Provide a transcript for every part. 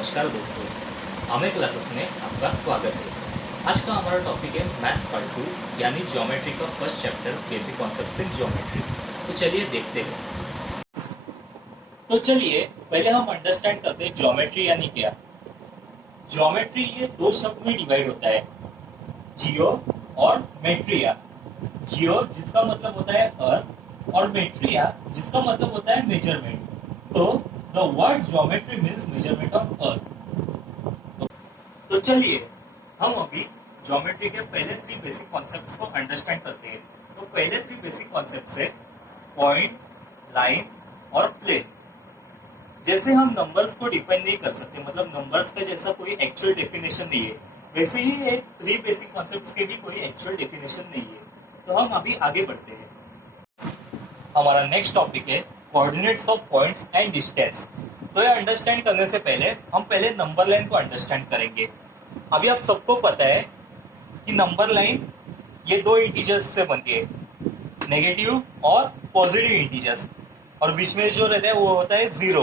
नमस्कार दोस्तों, हमें क्लासेस में आपका स्वागत है। आज का हमारा टॉपिक है मैथ्स पार्ट 2 यानी ज्योमेट्री का first chapter basic concepts in geometry. तो चलिए देखते हैं। तो चलिए पहले हम अंडरस्टैंड करते हैं ज्योमेट्री यानी क्या। ज्योमेट्री ये दो शब्द में डिवाइड होता है, जियो और मेट्रिया। जियो जिसका मतलब होता है अर्थ और मेट्रिया जिसका मतलब होता है मेजरमेंट। तो the word geometry means measurement of earth. तो चलिए हम अभी ज्योमेट्री के पहले 3 बेसिक कॉन्सेप्ट्स को अंडरस्टैंड करते हैं। तो पहले 3 बेसिक कॉन्सेप्ट्स है पॉइंट, लाइन और प्लेन। जैसे हम नंबर्स को डिफाइन नहीं कर सकते, मतलब नंबर्स का जैसा कोई एक्चुअल डेफिनेशन नहीं है, वैसे ही ये 3 बेसिक कॉन्सेप्ट्स के भी कोई एक्चुअल डेफिनेशन नहीं है। तो हम अभी आगे बढ़ते हैं। हमारा नेक्स्ट टॉपिक है coordinates of points and distance. तो ये अंडरस्टैंड करने से पहले हम पहले नंबर लाइन को अंडरस्टैंड करेंगे। अभी आप सबको पता है कि नंबर लाइन ये दो इंटीजर्स से बनती है, नेगेटिव और पॉजिटिव इंटीजर्स, और बीच में जो रहता है वो होता है जीरो।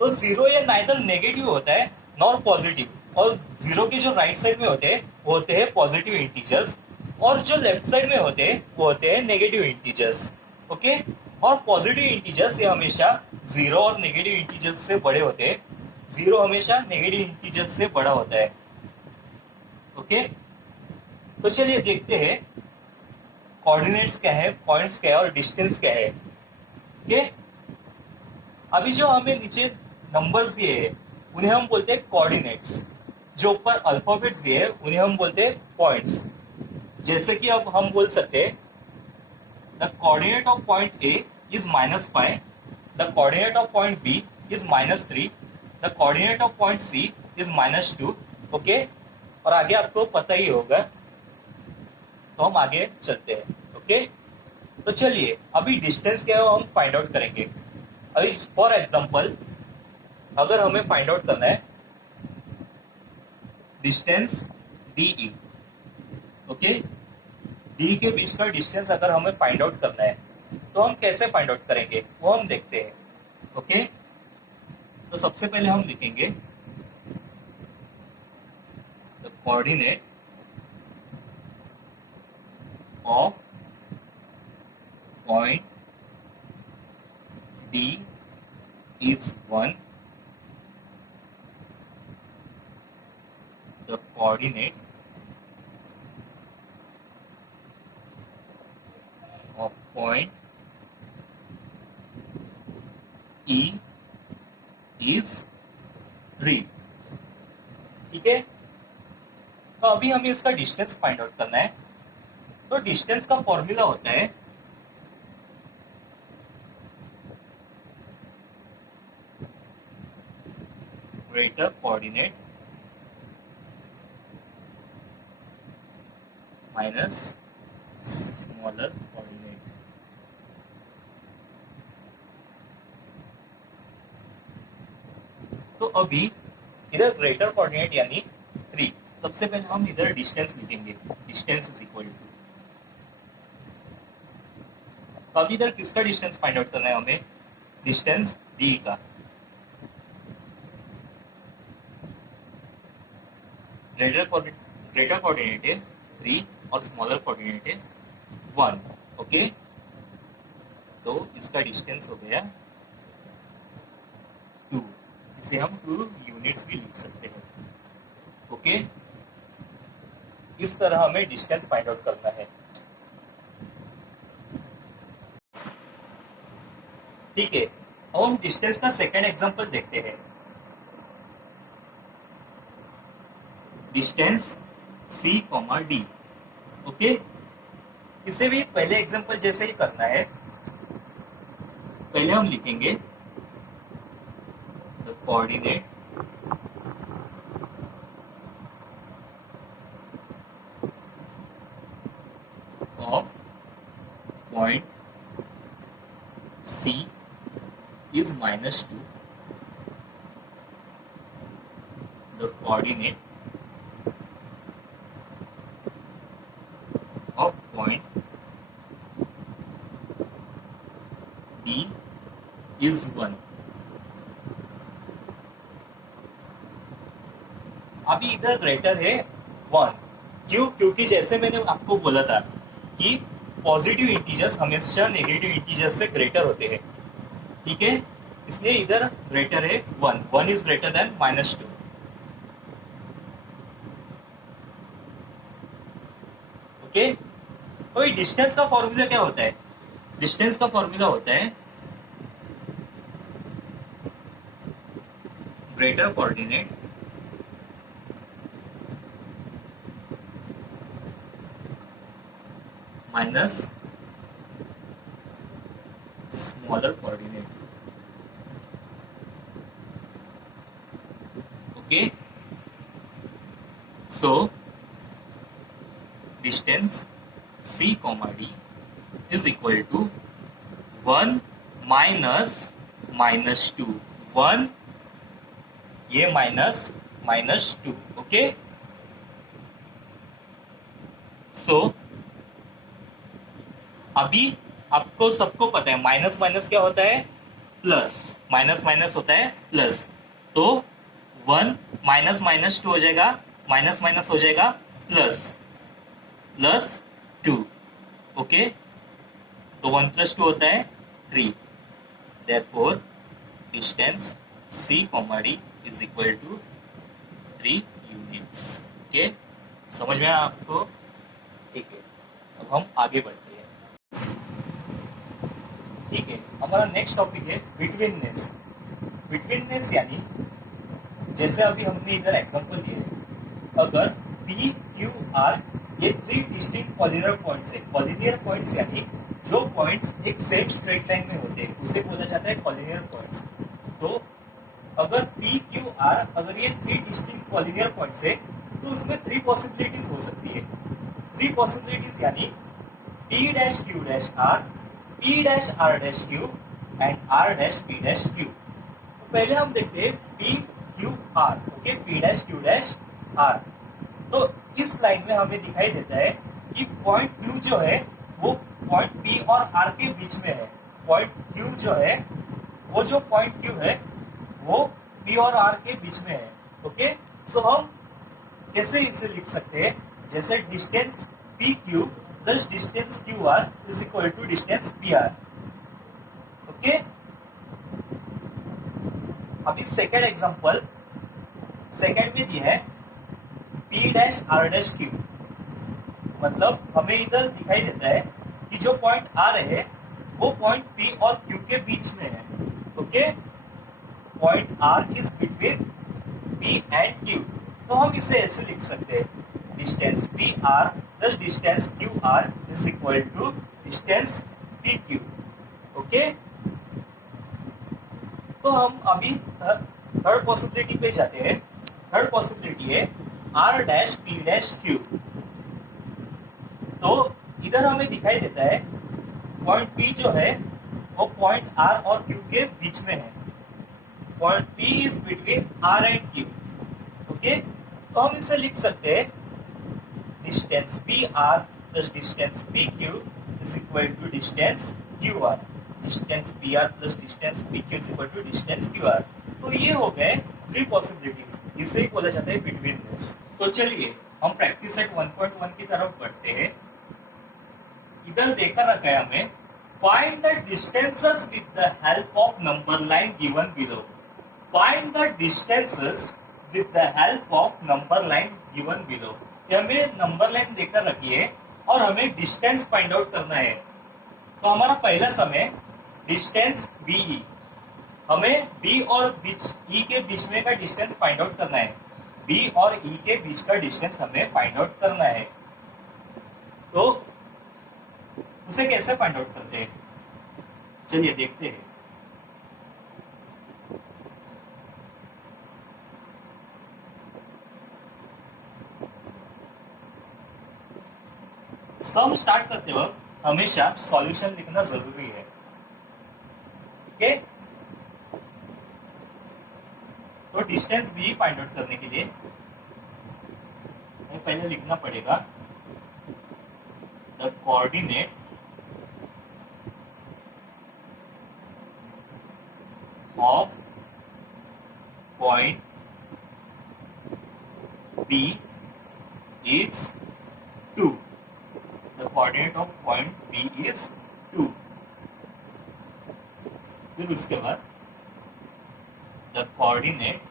तो जीरो ये नाइदर नेगेटिव होता है नॉर पॉजिटिव, और जीरो के जो राइट साइड में होते हैं वो होते हैं पॉजिटिव इंटीजर्स, और जो लेफ्ट साइड में होते हैं वो होते हैं नेगेटिव इंटीजर्स। ओके, और पॉजिटिव इंटीजर्स ये हमेशा जीरो और नेगेटिव इंटीजर्स से बड़े होते हैं। जीरो हमेशा नेगेटिव इंटीजर्स से बड़ा होता है। ओके, तो चलिए देखते हैं कोऑर्डिनेट्स क्या है, पॉइंट्स क्या है और डिस्टेंस क्या है। ओके, अभी जो हमें नीचे नंबर्स दिए हैं उन्हें हम बोलते हैं कोऑर्डिनेट्स। जो ऊपर अल्फाबेट्स दिए हैं उन्हें हम बोलते हैं पॉइंट्स। जैसे कि अब हम बोल सकते हैं the coordinate of point A is -5, the coordinate of point B is -3, the coordinate of point C is -2। Okay, और आगे आपको पता ही होगा, तो हम आगे चलते हैं। ओके, तो चलिए अभी डिस्टेंस क्या है वो हम फाइंड आउट करेंगे। अभी फॉर एग्जांपल अगर हमें फाइंड आउट करना है डिस्टेंस डीई, ओके, डी के बीच का डिस्टेंस अगर हमें फाइंड आउट करना है तो हम कैसे फाइंड आउट करेंगे वो हम देखते हैं। ओके, तो सबसे पहले हम लिखेंगे the coordinate of point D is 1, the coordinate of point E is 3। ठीक है, तो अभी हमें इसका डिस्टेंस फाइंड आउट करना है। तो डिस्टेंस का फॉर्मूला होता है greater coordinate minus smaller coordinate. तो अभी इधर ग्रेटर कोऑर्डिनेट यानी 3, सबसे पहले हम इधर डिस्टेंस लिखेंगे, डिस्टेंस इज इक्वल टू। तो अभी इधर किसका डिस्टेंस फाइंड आउट करना है हमें, डिस्टेंस डी का। ग्रेटर कोऑर्डिनेट है 3 और स्मॉलर कोऑर्डिनेट है 1। ओके, तो इसका डिस्टेंस हो गया 2। इसे हम 2 यूनिट्स भी लिख सकते हैं। ओके, इस तरह हमें डिस्टेंस फाइंड आउट करना है। ठीक है, अब हम डिस्टेंस का सेकंड एग्जांपल देखते हैं। Distance C comma D. Okay, इसे भी पहले एग्जांपल जैसे ही करना है। पहले हम लिखेंगे the coordinate of point C is -2, the coordinate of point D is 1। अभी इधर ग्रेटर है 1। क्यों? क्योंकि जैसे मैंने आपको बोला था कि पॉजिटिव इंटीजर्स हमेशा नेगेटिव इंटीजर्स से ग्रेटर होते हैं, ठीक है, इसलिए इधर ग्रेटर है 1। 1 इज ग्रेटर देन -2। ओके, तो डिस्टेंस का फॉर्मूला क्या होता है? डिस्टेंस का फॉर्मूला होता है greater coordinate minus smaller coordinate. Okay, so distance c, d is equal to 1 minus -2। 1 ये माइनस -2। ओके, सो अभी आपको सबको पता है माइनस माइनस क्या होता है? प्लस। माइनस माइनस होता है प्लस। तो 1 माइनस -2 हो जाएगा, माइनस माइनस हो जाएगा प्लस, प्लस 2। ओके, तो 1 + 2 होता है 3। Therefore, distance C, D is equal to 3 units। Okay, समझ में आया आपको? ठीक है, अब हम आगे बढ़ते हैं। ठीक है, हमारा नेक्स्ट टॉपिक है बिटवीननेस। बिटवीननेस यानी जैसे अभी हमने इधर एग्जांपल दिए है, अगर P, Q, R ये 3 डिस्टिंक्ट कॉलिनियर पॉइंट्स है। कॉलिनियर पॉइंट्स यानी जो पॉइंट्स एक सेम स्ट्रेट लाइन में होते हैं उसे बोला जाता है कॉलिनियर पॉइंट्स। तो अगर P, Q, R अगर ये 3 डिस्टिंक्ट कॉलिनियर पॉइंट्स है तो उसमें 3 पॉसिबिलिटीज हो सकती है। 3 पॉसिबिलिटीज यानी P dash Q dash R, P dash R dash Q and R dash P dash Q। तो पहले हम देखते हैं P, Q, R। Okay, P dash Q dash R। तो इस लाइन में हमें दिखाई देता है कि पॉइंट Q जो है वो पॉइंट P और R के बीच में है। पॉइंट Q जो है वो जो पॉइंट Q है वो P और R के बीच में है। ओके, सो हम कैसे इसे लिख सकते हैं? जैसे distance PQ plus distance QR is equal to distance PR। Okay, अभी सेकेंड एग्जांपल सेकेंड में दिया है P dash R dash Q। मतलब हमें इधर दिखाई देता है कि जो पॉइंट R है वो पॉइंट P और Q के बीच में है। Okay, point R is between P and Q। तो हम इसे ऐसे लिख सकते हैं distance PR plus distance QR is equal to distance PQ। Okay, तो हम अभी थर्ड पॉसिबिलिटी पे जाते हैं। थर्ड पॉसिबिलिटी है R dash P dash Q। तो इधर हमें दिखाई देता है पॉइंट P जो है वो पॉइंट R और Q के बीच में है। Point P is between R and Q। ओके, तो हम इसे लिख सकते हैं distance PR plus distance PQ is equal to distance QR। Distance PR plus distance PQ is equal to distance QR। तो ये हो गए 3 पॉसिबिलिटीज, इसे बोला जाता है बिटवीननेस। तो चलिए हम प्रैक्टिस सेट 1.1 की तरफ बढ़ते हैं। इधर देखकर रखा है हमें find the distances with the help of number line given below. Find the distances with the help of number line given below. हमें नंबर लाइन देकर रखी है और हमें डिस्टेंस फाइंड आउट करना है। तो हमारा पहला समय डिस्टेंस BE। हमें B और E के बीच में का डिस्टेंस फाइंड आउट करना है। B और E के बीच का डिस्टेंस हमें फाइंड आउट करना है। तो उसे कैसे फाइंड आउट करते हैं? चलिए देखते हैं। सम स्टार्ट करते वक्त हमेशा सॉल्यूशन लिखना जरूरी है। ओके, तो डिस्टेंस भी फाइंड आउट करने के लिए हमें पहले लिखना पड़ेगा the coordinate of point B is 2. The coordinate of point B is 2. फिर उसके बाद the coordinate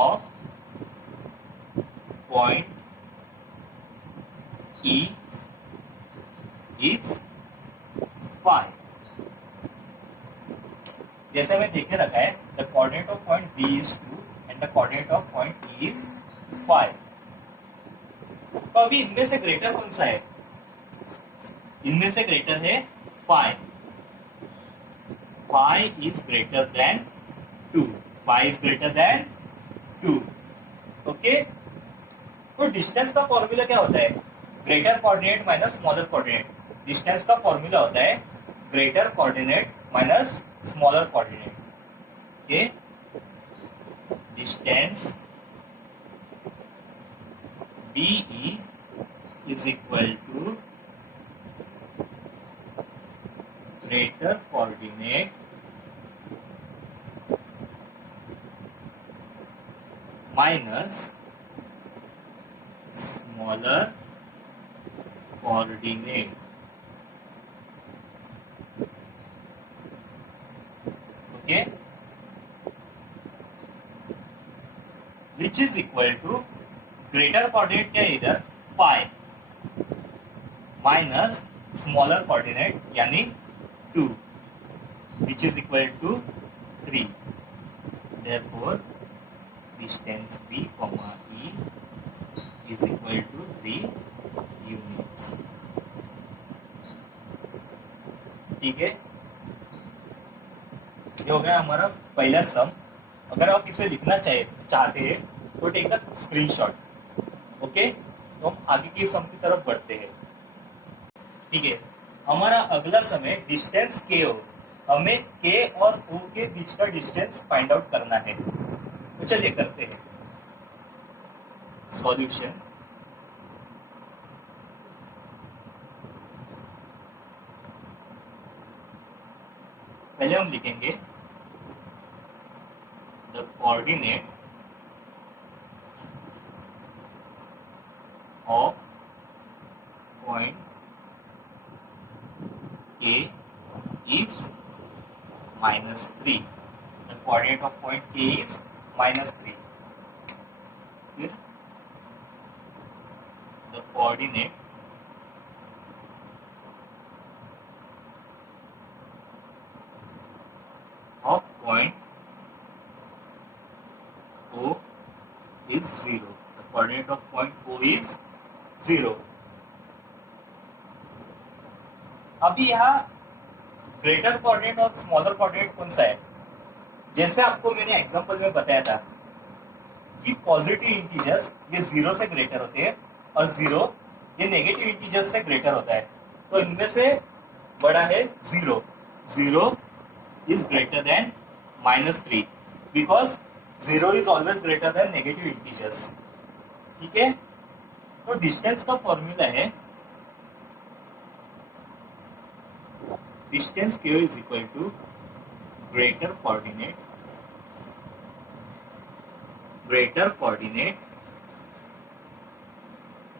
of point E is 5. जैसे हमें देखे रखा है the coordinate of point B is 2 and the coordinate of point E is 5. तो अभी इनमें से ग्रेटर कौन सा है? इनमें से ग्रेटर है 5. 5 is greater than 2. 5 is greater than 2. Okay, तो डिस्टेंस का फॉर्मूला क्या होता है? Greater coordinate minus smaller coordinate. Distance का फॉर्मूला होता है greater coordinate minus smaller coordinate. Okay, distance BE is equal to greater coordinate minus smaller coordinate. Okay, which is equal to greater coordinate क्या है इधर 5 minus smaller coordinate यानी 2 which is equal to 3. Therefore distance B, E is equal to 3 units. ठीक है, ये हो गया हमारा पहला सम. अगर आप इसे लिखना चाहते हैं तो टेक द स्क्रीनशॉट. ओके, तो हम आगे की सम की तरफ बढ़ते हैं. ठीक है, हमारा अगला समय डिस्टेंस के हो. हमें के और ओ के बीच का डिस्टेंस फाइंड आउट करना है. तो चलिए करते हैं. सॉल्यूशन. पहले हम लिखेंगे the coordinate of point K is -3. The coordinate of point K is -3. फिर the coordinate of point O is 0. The coordinate of point O is 0. अभी यहाँ ग्रेटर कोऑर्डिनेट और स्मॉलर कोऑर्डिनेट कौन सा है? जैसे आपको मैंने एग्जांपल में बताया था कि पॉजिटिव इंटीजर्स ये 0 से ग्रेटर होते हैं और 0 ये नेगेटिव इंटीजर्स से ग्रेटर होता है. तो इनमें से बड़ा है 0. 0 is greater than -3 because 0 is always greater than negative integers. ठीक है, तो डिस्टेंस का फॉर्मूला है distance Q is equal to greater coordinate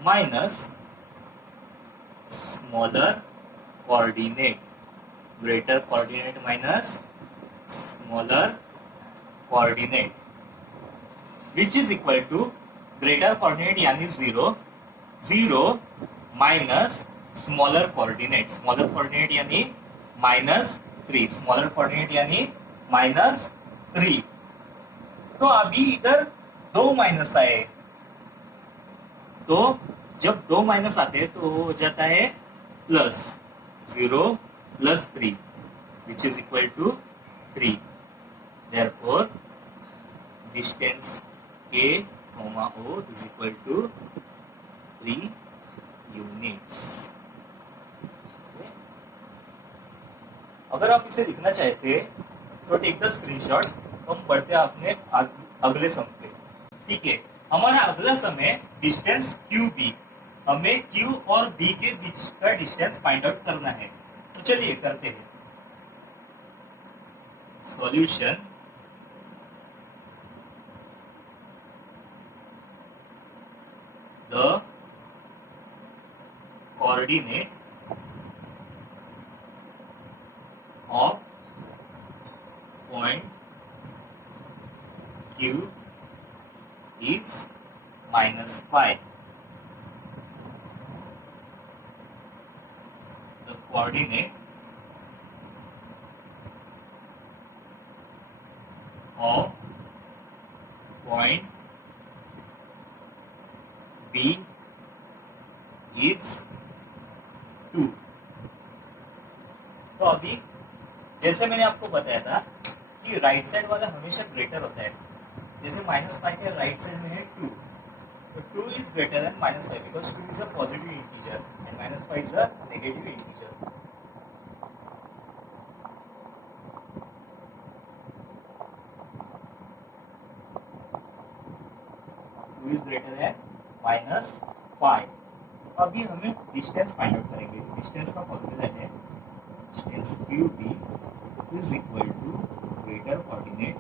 minus smaller coordinate. Greater coordinate minus smaller coordinate which is equal to greater coordinate यानी 0 minus smaller coordinate यानी -3. Smaller coordinate यानी -3. तो अभी इधर 2 माइनस आए, तो जब 2 माइनस आते हैं तो हो जाता है plus. 0 + 3 which is equal to 3. Therefore distance K, O is equal to 3 units. अगर आप इसे लिखना चाहते हैं तो टेक द स्क्रीनशॉट. हम बढ़ते हैं अपने अगले सम पे. ठीक है, हमारा अगला सम है डिस्टेंस QB. हमें Q और B के बीच का डिस्टेंस फाइंड आउट करना है. तो चलिए करते हैं. Solution. the coordinate of point Q is -5. The coordinate of point B is 2. तो अभी जैसे मैंने आपको बताया था कि राइट साइड वाला हमेशा ग्रेटर होता है. जैसे -5 के राइट साइड में है 2, तो 2 is greater than -5 because 2 is a positive integer and -5 is a negative integer. Is greater than -5. अभी हमें डिस्टेंस फाइंड आउट करेंगे. डिस्टेंस का फॉर्मूला है distance QB is equal to greater coordinate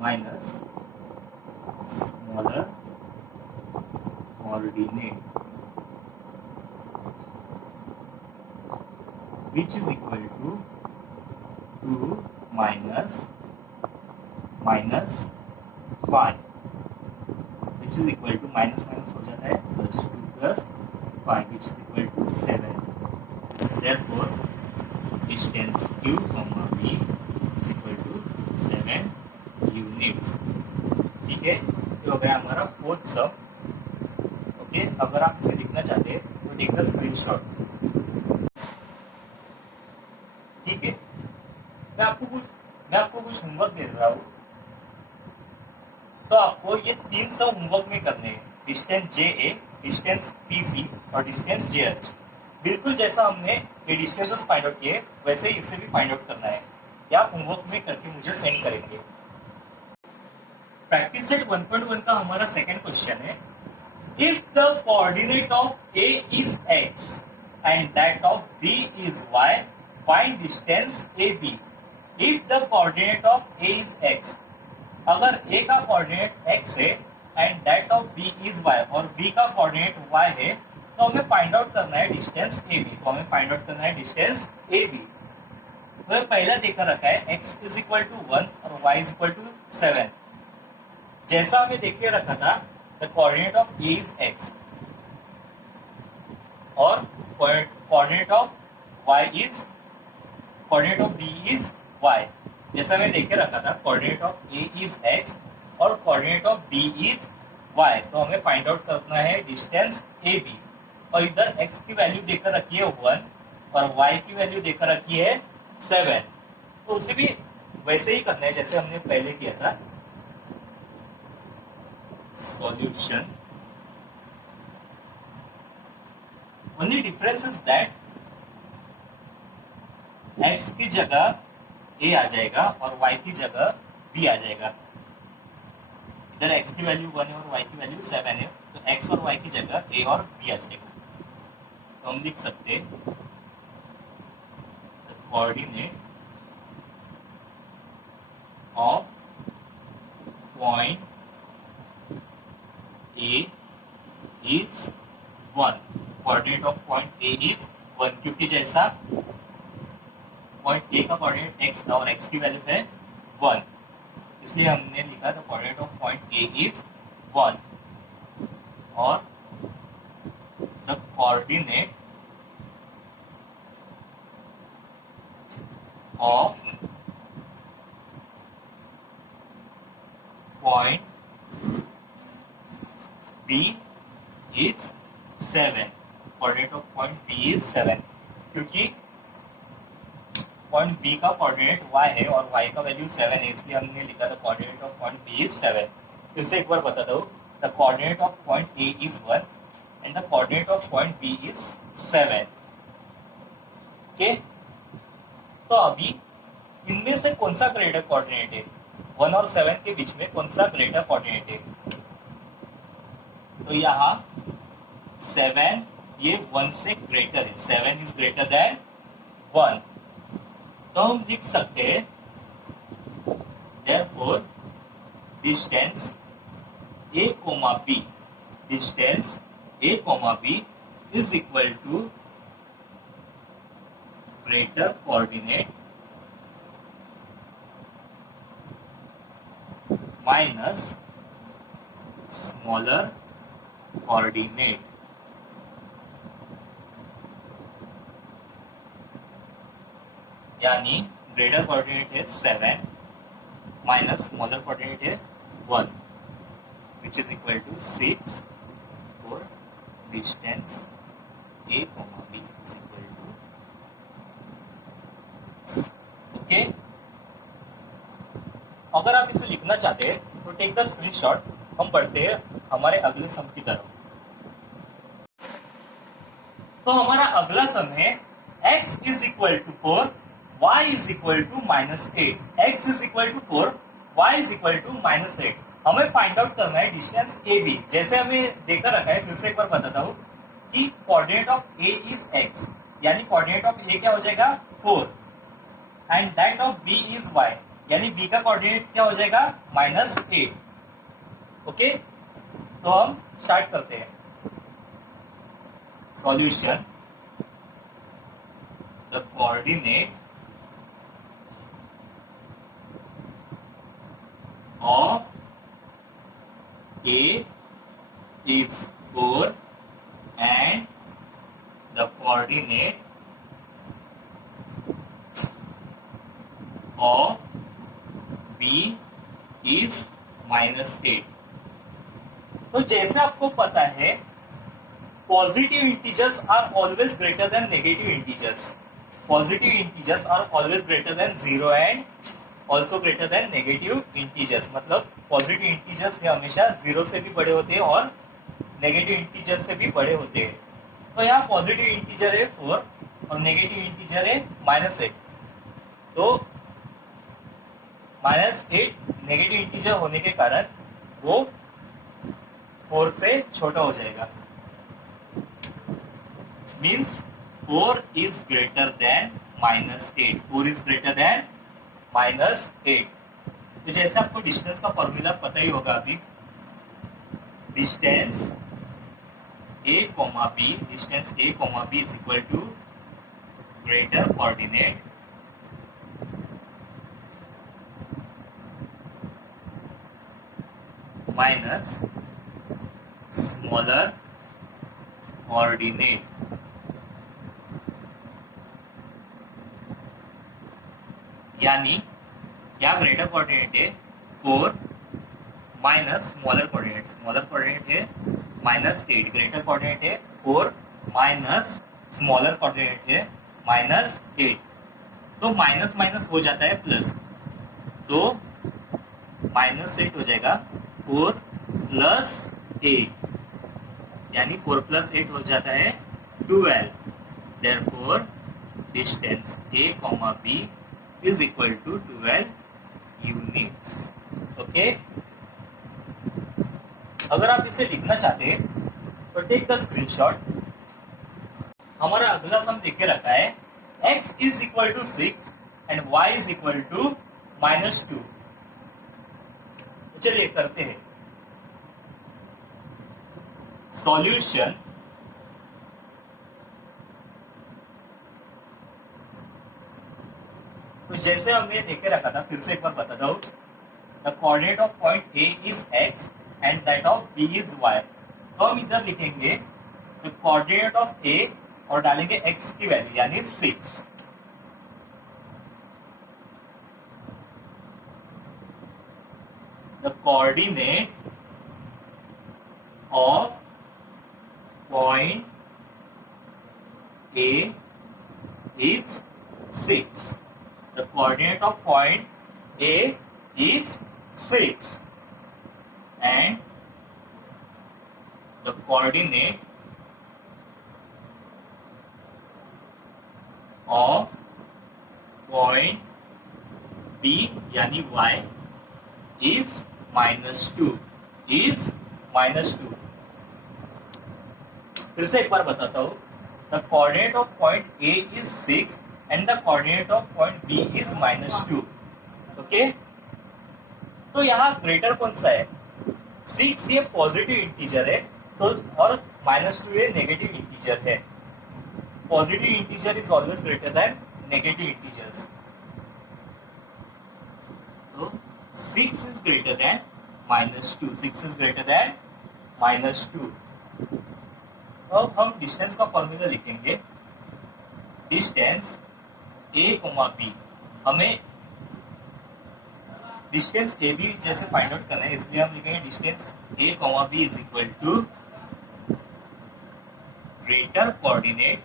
minus smaller coordinate which is equal to 2 minus 5 which is equal to minus हो जाता है plus 2 plus 5 which is equal to 7. Therefore distance Q comma B is equal to 7 units. ठीक है, तो हो गया हमारा fourth सम. Okay, अगर आप इसे लिखना चाहते हैं तो टेक द स्क्रीनशॉट. ठीक है, मैं आपको कुछ होमवर्क दे रहा हूँ, तो आपको ये 3 सम होमवर्क में करने हैं. डिस्टेंस JA, डिस्टेंस PC और डिस्टेंस JH. बिल्कुल जैसा हमने ये डिस्टेंसेस फाइंड आउट किए वैसे ही इसे भी फाइंड आउट करना है. ये आप होमवर्क में करके मुझे सेंड करेंगे. प्रैक्टिस सेट 1.1 का हमारा सेकंड क्वेश्चन है. If the coordinate of A is X and that of B is Y, find distance AB. If the coordinate of A is X, अगर A का कोऑर्डिनेट X है and that of B is Y और B का coordinate Y है, तो हमें find out करना है डिस्टेंस AB. तो हमें फाइंड आउट करना है डिस्टेंस AB. तो पहला देकर रखा है x इज इक्वल टू 1 और y इज इक्वल टू 7. जैसा हमें देख के रखा था the coordinate of A is X और coordinate of B is Y. जैसा मैं देख के रखा था coordinate of A is X और coordinate of B is Y. तो हमें फाइंड आउट करना है डिस्टेंस AB. और इधर x की वैल्यू देकर रखी है 1 और y की वैल्यू देकर रखी है 7. तो उसे भी वैसे ही करना है जैसे हमने पहले किया था. Solution. Only difference is that x की जगह A आ जाएगा और y की जगह B आ जाएगा. इधर x की वैल्यू 1 है और y की वैल्यू 7 है, तो x और y की जगह A और B आ जाएगा. तो हम लिख सकते हैं coordinate of point A is 1. Coordinate of point A is 1 क्योंकि जैसा पॉइंट A का कोऑर्डिनेट x था और x की वैल्यू है 1, इसलिए हमने लिखा the coordinate of point A is 1 और the coordinate of point B is 7. Coordinate of point B is 7 क्योंकि पॉइंट B का कोऑर्डिनेट y है और y का वैल्यू 7 है, इसलिए हमने लिखा था coordinate of point B is 7. फिर से एक बार बताता हूँ, the coordinate of point A is 1 and the coordinate of point B is 7. Okay, तो अभी इनमें से कौन सा ग्रेटर कोऑर्डिनेट है? 1 और 7 के बीच में कौन सा ग्रेटर कोऑर्डिनेट है? तो यहाँ 7 ये 1 से ग्रेटर है. 7 इज ग्रेटर देन 1. तो हम लिख सकते हैं therefore distance a comma b, distance a comma b is equal to greater coordinate minus smaller coordinate. यानी ग्रेटर कोऑर्डिनेट है 7 माइनस स्मॉलर कोऑर्डिनेट है 1 which is equal to 6 for distance a comma b is equal to, okay. अगर आप इसे लिखना चाहते हैं तो टेक द स्क्रीनशॉट। हम बढ़ते हैं हमारे अगले सम की तरफ। तो हमारा अगला सम है x is equal to 4, y is equal to -8। x is equal to 4, y is equal to -8। हमें फाइंड आउट करना है डिस्टेंस ए बी। जैसे हमें देकर रखा है, फिर से एक बार बताता हूँ कि coordinate of A is x, यानी कोऑर्डिनेट ऑफ ए क्या हो जाएगा 4 and that of B is y, यानी b का कोऑर्डिनेट क्या हो जाएगा -8। ओके, तो हम स्टार्ट करते हैं। Solution, the coordinate of A is 4 and the coordinate of B is -8। तो जैसे आपको पता है positive integers are always greater than negative integers. Positive integers are always greater than 0 and also greater than negative integers. मतलब positive integers हमेशा 0 से भी बड़े होते हैं और नेगेटिव इंटीजर्स से भी बड़े होते हैं। तो यहाँ पॉजिटिव इंटीजर है 4 और नेगेटिव इंटीजर है -8। तो -8 नेगेटिव इंटीजर होने के कारण वो 4 से छोटा हो जाएगा। Means 4 is greater than -8। 4 is greater than -8। तो जैसे आपको डिस्टेंस का फॉर्मूला पता ही होगा अभी, distance a, b, distance a, b is equal to greater coordinate minus smaller coordinate। यानी क्या ग्रेटर कोऑर्डिनेट है 4 minus smaller coordinate, smaller coordinate है -8, ग्रेटर कोऑर्डिनेट है 4 माइनस स्मॉलर कोऑर्डिनेट है -8। तो माइनस माइनस हो जाता है प्लस, तो -8 हो जाएगा 4 + 8, यानी 4 + 8 हो जाता है 12। Therefore distance a, b is equal to 12 units। Okay, अगर आप इसे लिखना चाहते हैं तो टेक द स्क्रीनशॉट। हमारा अगला सम देके रखा है x is equal to 6 and y is equal to -2। चलिए करते हैं। सॉल्यूशन, तो जैसे हमने देखे रखा था, फिर से एक बार बता दो, the coordinate of point A is x and that of B is y। तो हम इधर लिखेंगे द कोऑर्डिनेट ऑफ ए और डालेंगे x की वैल्यू यानी 6। The coordinate of point A is 6। The coordinate of point A is 6 and the coordinate of point B यानी y is -2, is -2। फिर से एक बार बताता हूँ, the coordinate of point A is 6 and the coordinate of point B is -2। okay, तो यहाँ greater कौन सा है? 6 ये पॉजिटिव इंटीजर है, तो और -2 ये नेगेटिव इंटीजर है. Positive integer is always greater than negative integers. तो 6 is greater than -2. 6 is greater than -2. अब हम डिस्टेंस का फॉर्मूला लिखेंगे. Distance a, b. हमें डिस्टेंस ए बी जैसे फाइंड आउट करना है, इसलिए हम लिखेंगे distance a, b is equal to greater coordinate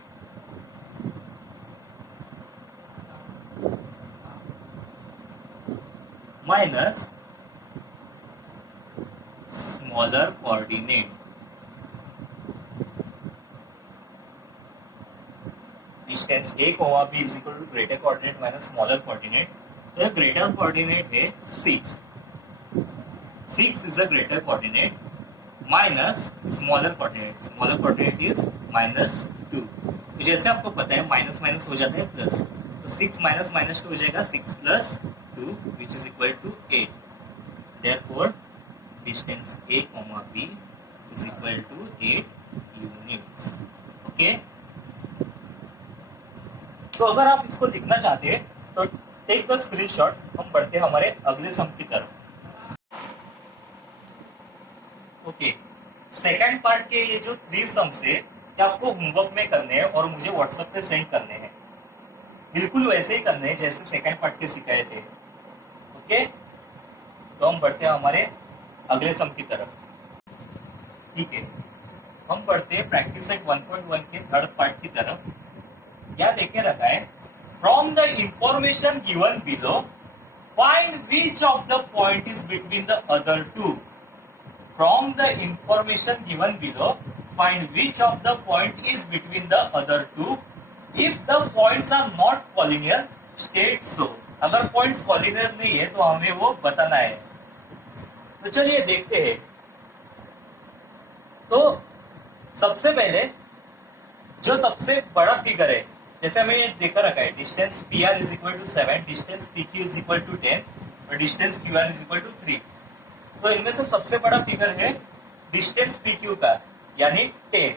minus smaller coordinate. Distance a, b is equal to greater coordinate minus smaller coordinate. तो greater coordinate है 6. 6 is a greater coordinate minus smaller coordinate. Smaller coordinate is -2. तो जैसे आपको पता है minus minus हो जाता है प्लस, तो 6 माइनस -2 हो जाएगा 6 + 2 which is equal to 8. Therefore distance a, b is equal to 8 units. Okay, तो अगर आप इसको लिखना चाहते हैं तो टेक द स्क्रीनशॉट. हम बढ़ते हैं हमारे अगले सम की तरफ. ओके, सेकंड पार्ट के ये जो 3 सम्स है ये आपको होमवर्क में करने हैं और मुझे व्हाट्सएप पे सेंड करने हैं. बिल्कुल वैसे ही करने हैं जैसे सेकंड पार्ट के सिखाए थे. ओके, तो हम बढ़ते हैं हमारे अगले सम की तरफ. ठीक है, हम बढ़ते हैं प्रैक्टिस सेट 1.1 के थर्ड पार्ट की तरफ. क्या देखे रखा है? From the information given below find which of the point is between the other two. From the information given below find which of the point is between the other two. If the points are not collinear state so. अगर points collinear नहीं है तो हमें वो बताना है. तो चलिए देखते हैं. तो सबसे पहले जो सबसे बड़ा फिगर है, जैसे हमें देखा रखा है distance PR is equal to 7, distance PQ is equal to 10 और distance QR is equal to 3. तो इनमें से सबसे बड़ा फिगर है डिस्टेंस PQ का, यानी 10.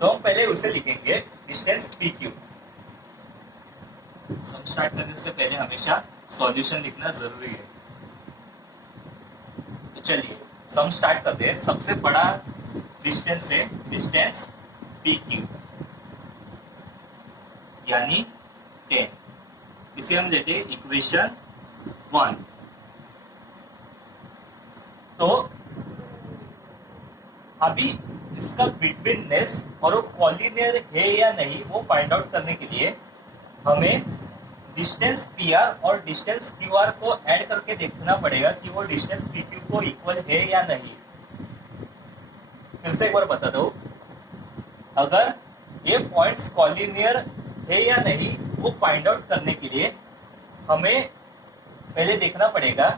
तो हम पहले उसे लिखेंगे डिस्टेंस PQ. सम स्टार्ट करने से पहले हमेशा सॉल्यूशन लिखना जरूरी है. तो चलिए सम स्टार्ट करते हैं. सबसे बड़ा डिस्टेंस है डिस्टेंस PQ यानी 10. इसे हम लेते हैं इक्वेशन 1. तो अभी इसका बिटवीननेस और वो कॉलिनियर है या नहीं वो फाइंड आउट करने के लिए हमें डिस्टेंस PR और डिस्टेंस QR को ऐड करके देखना पड़ेगा कि वो डिस्टेंस PQ को इक्वल है या नहीं. फिर से एक बार बता दो, अगर ये पॉइंट्स कॉलिनियर है या नहीं वो फाइंड आउट करने के लिए हमें पहले देखना पड़ेगा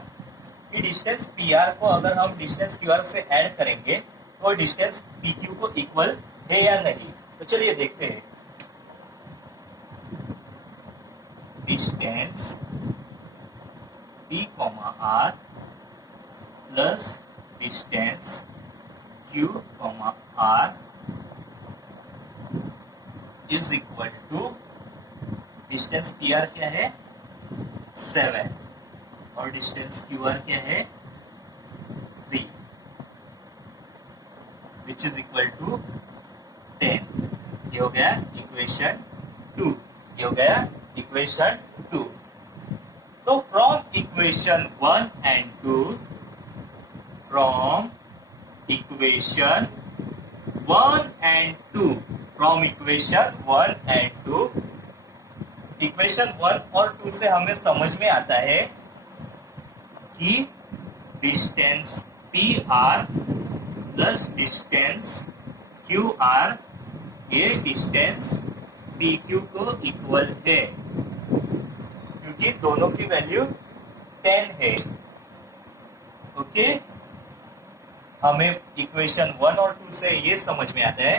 कि डिस्टेंस PR को अगर हम डिस्टेंस QR से ऐड करेंगे तो डिस्टेंस PQ को इक्वल है या नहीं. तो चलिए देखते हैं. Distance P, R plus distance Q, R is equal to distance PR क्या है 7 और डिस्टेंस QR क्या है 3 विच इज इक्वल टू 10. ये हो गया इक्वेशन 2. ये हो गया इक्वेशन 2. तो from equation 1 and 2, from equation 1 and 2, from equation 1 and 2, equation 1 और 2 से हमें समझ में आता है कि distance PR plus distance QR ये डिस्टेंस PQ को इक्वल है क्योंकि दोनों की वैल्यू 10 है. ओके, हमें इक्वेशन 1 और 2 से ये समझ में आता है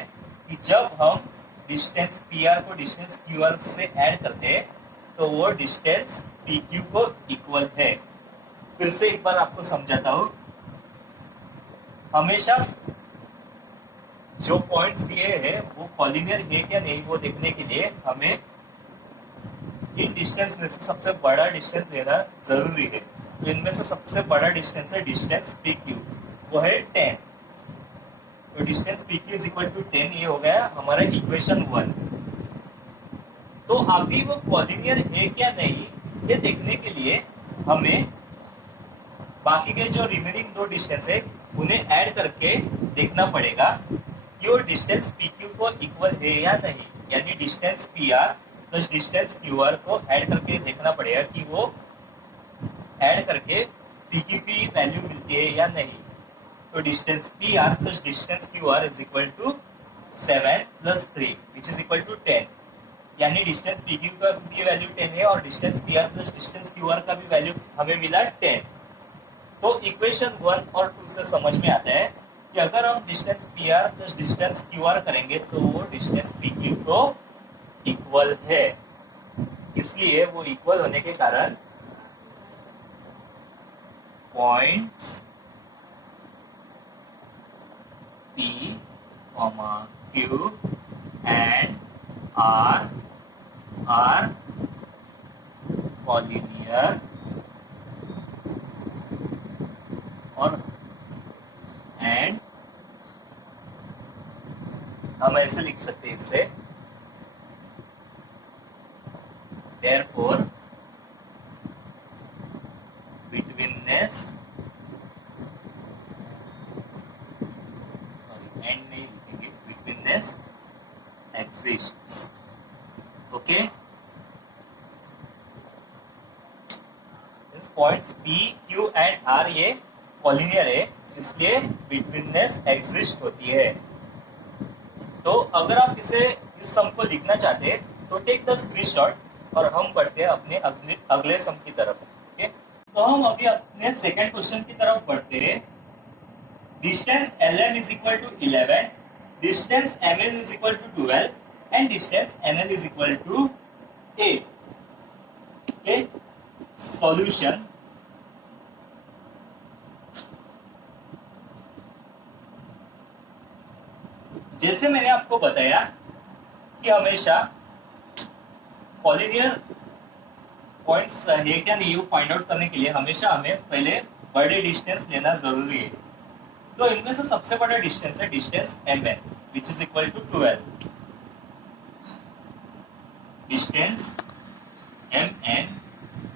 कि जब हम डिस्टेंस PR को डिस्टेंस QR से ऐड करते हैं तो वो डिस्टेंस PQ को इक्वल है. फिर से एक बार आपको समझाता हूं। हमेशा जो पॉइंट्स दिए हैं वो कॉलिनियर है क्या नहीं वो देखने के लिए हमें इन डिस्टेंस में से सबसे बड़ा डिस्टेंस लेना जरूरी है। तो इनमें से सबसे बड़ा डिस्टेंस है डिस्टेंस पी क्यू, वो है 10। तो distance P Q is equal to 10, ये हो गया हमारा इक्वेशन 1। तो अभी वो कॉलिनियर है क्या नहीं ये देखने के लिए हमें बाकी के जो रिमेनिंग दो डिस्टेंस है उन्हें ऐड करके देखना पड़ेगा कि वो डिस्टेंस पी क्यू को इक्वल है या नहीं। यानी distance P R plus distance Q are को ऐड करके देखना पड़ेगा कि वो ऐड करके पी क्यू की वैल्यू मिलती है या नहीं। तो distance P R plus distance Q R is equal to 7 plus 3 which is equal to 10। यानी डिस्टेंस पी क्यू का भी वैल्यू 10 है और distance P R plus distance Q are का भी वैल्यू हमें मिला 10। तो इक्वेशन 1 और 2 से समझ में आता है कि अगर हम distance P R plus distance Q R करेंगे तो वो डिस्टेंस पी क्यू को इक्वल है। इसलिए वो इक्वल होने के कारण points P Q and R are collinear और एंड हम ऐसे लिख सकते हैं इससे therefore betweenness एंड नहीं लिखेंगे, betweenness exists। Okay, points P Q and R ये कॉलिनियर है इसलिए बिटवीननेस एग्जिस्ट होती है। तो अगर आप इसे इस सम को लिखना चाहते हैं तो टेक द स्क्रीनशॉट और हम बढ़ते हैं अपने अगले सम की तरफ। ओके, तो हम अभी अपने सेकंड क्वेश्चन की तरफ बढ़ते हैं। Distance LM is equal to 11, distance MN is equal to 12 and distance NL is equal to 8। Okay, solution. जैसे मैंने आपको बताया कि हमेशा कॉलिनियर पॉइंट्स है क्या नहीं वो फाइंड आउट करने के लिए हमेशा हमें पहले बड़े डिस्टेंस लेना जरूरी है। तो इनमें से सबसे बड़ा डिस्टेंस है distance MN which is equal to 12। Distance MN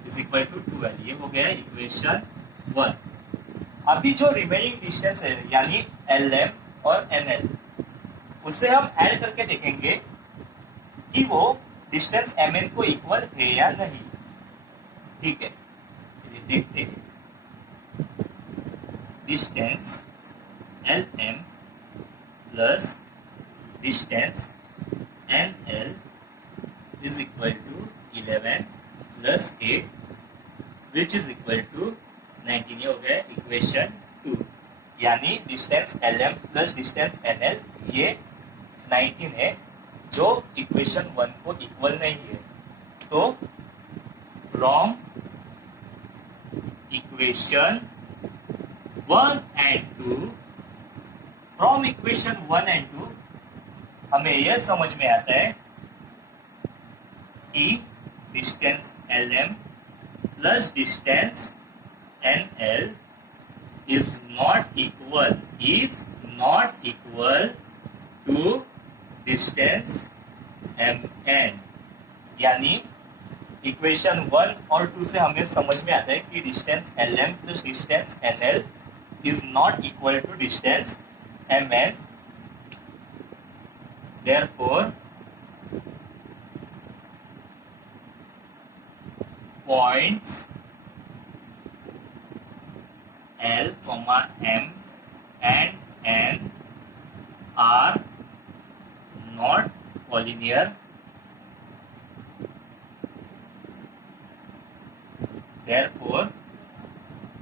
is equal to 12, ये हो गया इक्वेशन 1। अभी जो रिमेनिंग डिस्टेंस है यानी LM और NL उससे हम ऐड करके देखेंगे कि वो डिस्टेंस MN को इक्वल है या नहीं। ठीक है, चलिए देखते हैं। Distance LM plus distance NL is equal to 11 plus 8 which is equal to 19। ये हो गया इक्वेशन 2। यानी distance LM plus distance NL ये 19 है जो इक्वेशन 1 को इक्वल नहीं है। तो from equation 1 and 2, from equation 1 and 2 हमें यह समझ में आता है कि distance LM plus distance NL is not equal to distance MN। यानी इक्वेशन 1 और 2 से हमें समझ में आता है कि distance LM plus distance NL is not equal to distance MN। Therefore points L, M and N are not collinear। Therefore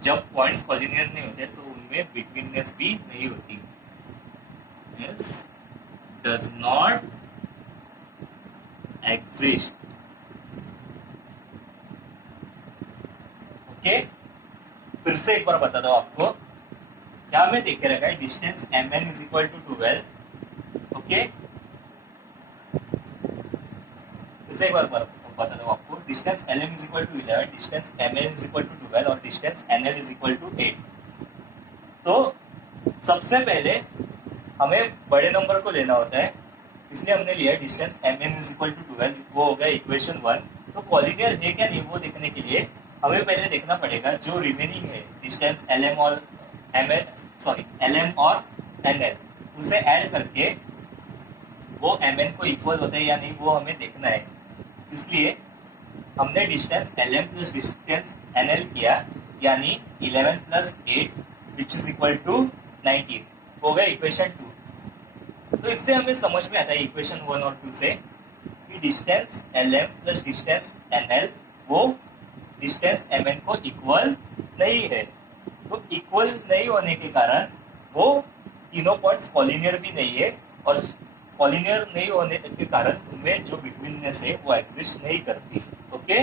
जब पॉइंट्स कॉलिनियर नहीं होते तो उनमें बिटवीननेस भी नहीं होती। Yes, does not exist। Okay, फिर से एक बार बता दो आपको, क्या हमें देख के रखा है distance M N is equal to 12। Okay, फिर से एक बार बता दो आपको, distance L M is equal to 11, distance M N is equal to 12 और distance N L is equal to 8। तो सबसे पहले हमें बड़े नंबर को लेना होता है, इसलिए हमने लिया distance M N is equal to 12, वो हो गया इक्वेशन 1। तो कॉलिनियर है क्या नहीं वो देखने के लिए हमें पहले देखना पड़ेगा जो रिमेनिंग है डिस्टेंस एल एम और M L, sorry L M और एन एल, उसे ऐड करके वो एम एन को इक्वल होता है या नहीं वो हमें देखना है। इसलिए हमने distance L M plus distance N L किया, यानी 11 plus 8 which is equal to 19, हो गया इक्वेशन 2। तो इससे हमें समझ में आता है इक्वेशन 1 और 2 से कि distance L M plus distance N L वो डिस्टेंस एम एन को इक्वल नहीं है। तो इक्वल नहीं होने के कारण वो तीनों पॉइंट्स कॉलिनियर भी नहीं है, और कॉलिनियर नहीं होने के कारण उनमें जो बिटवीननेस है वो एग्जिस्ट नहीं करती। ओके,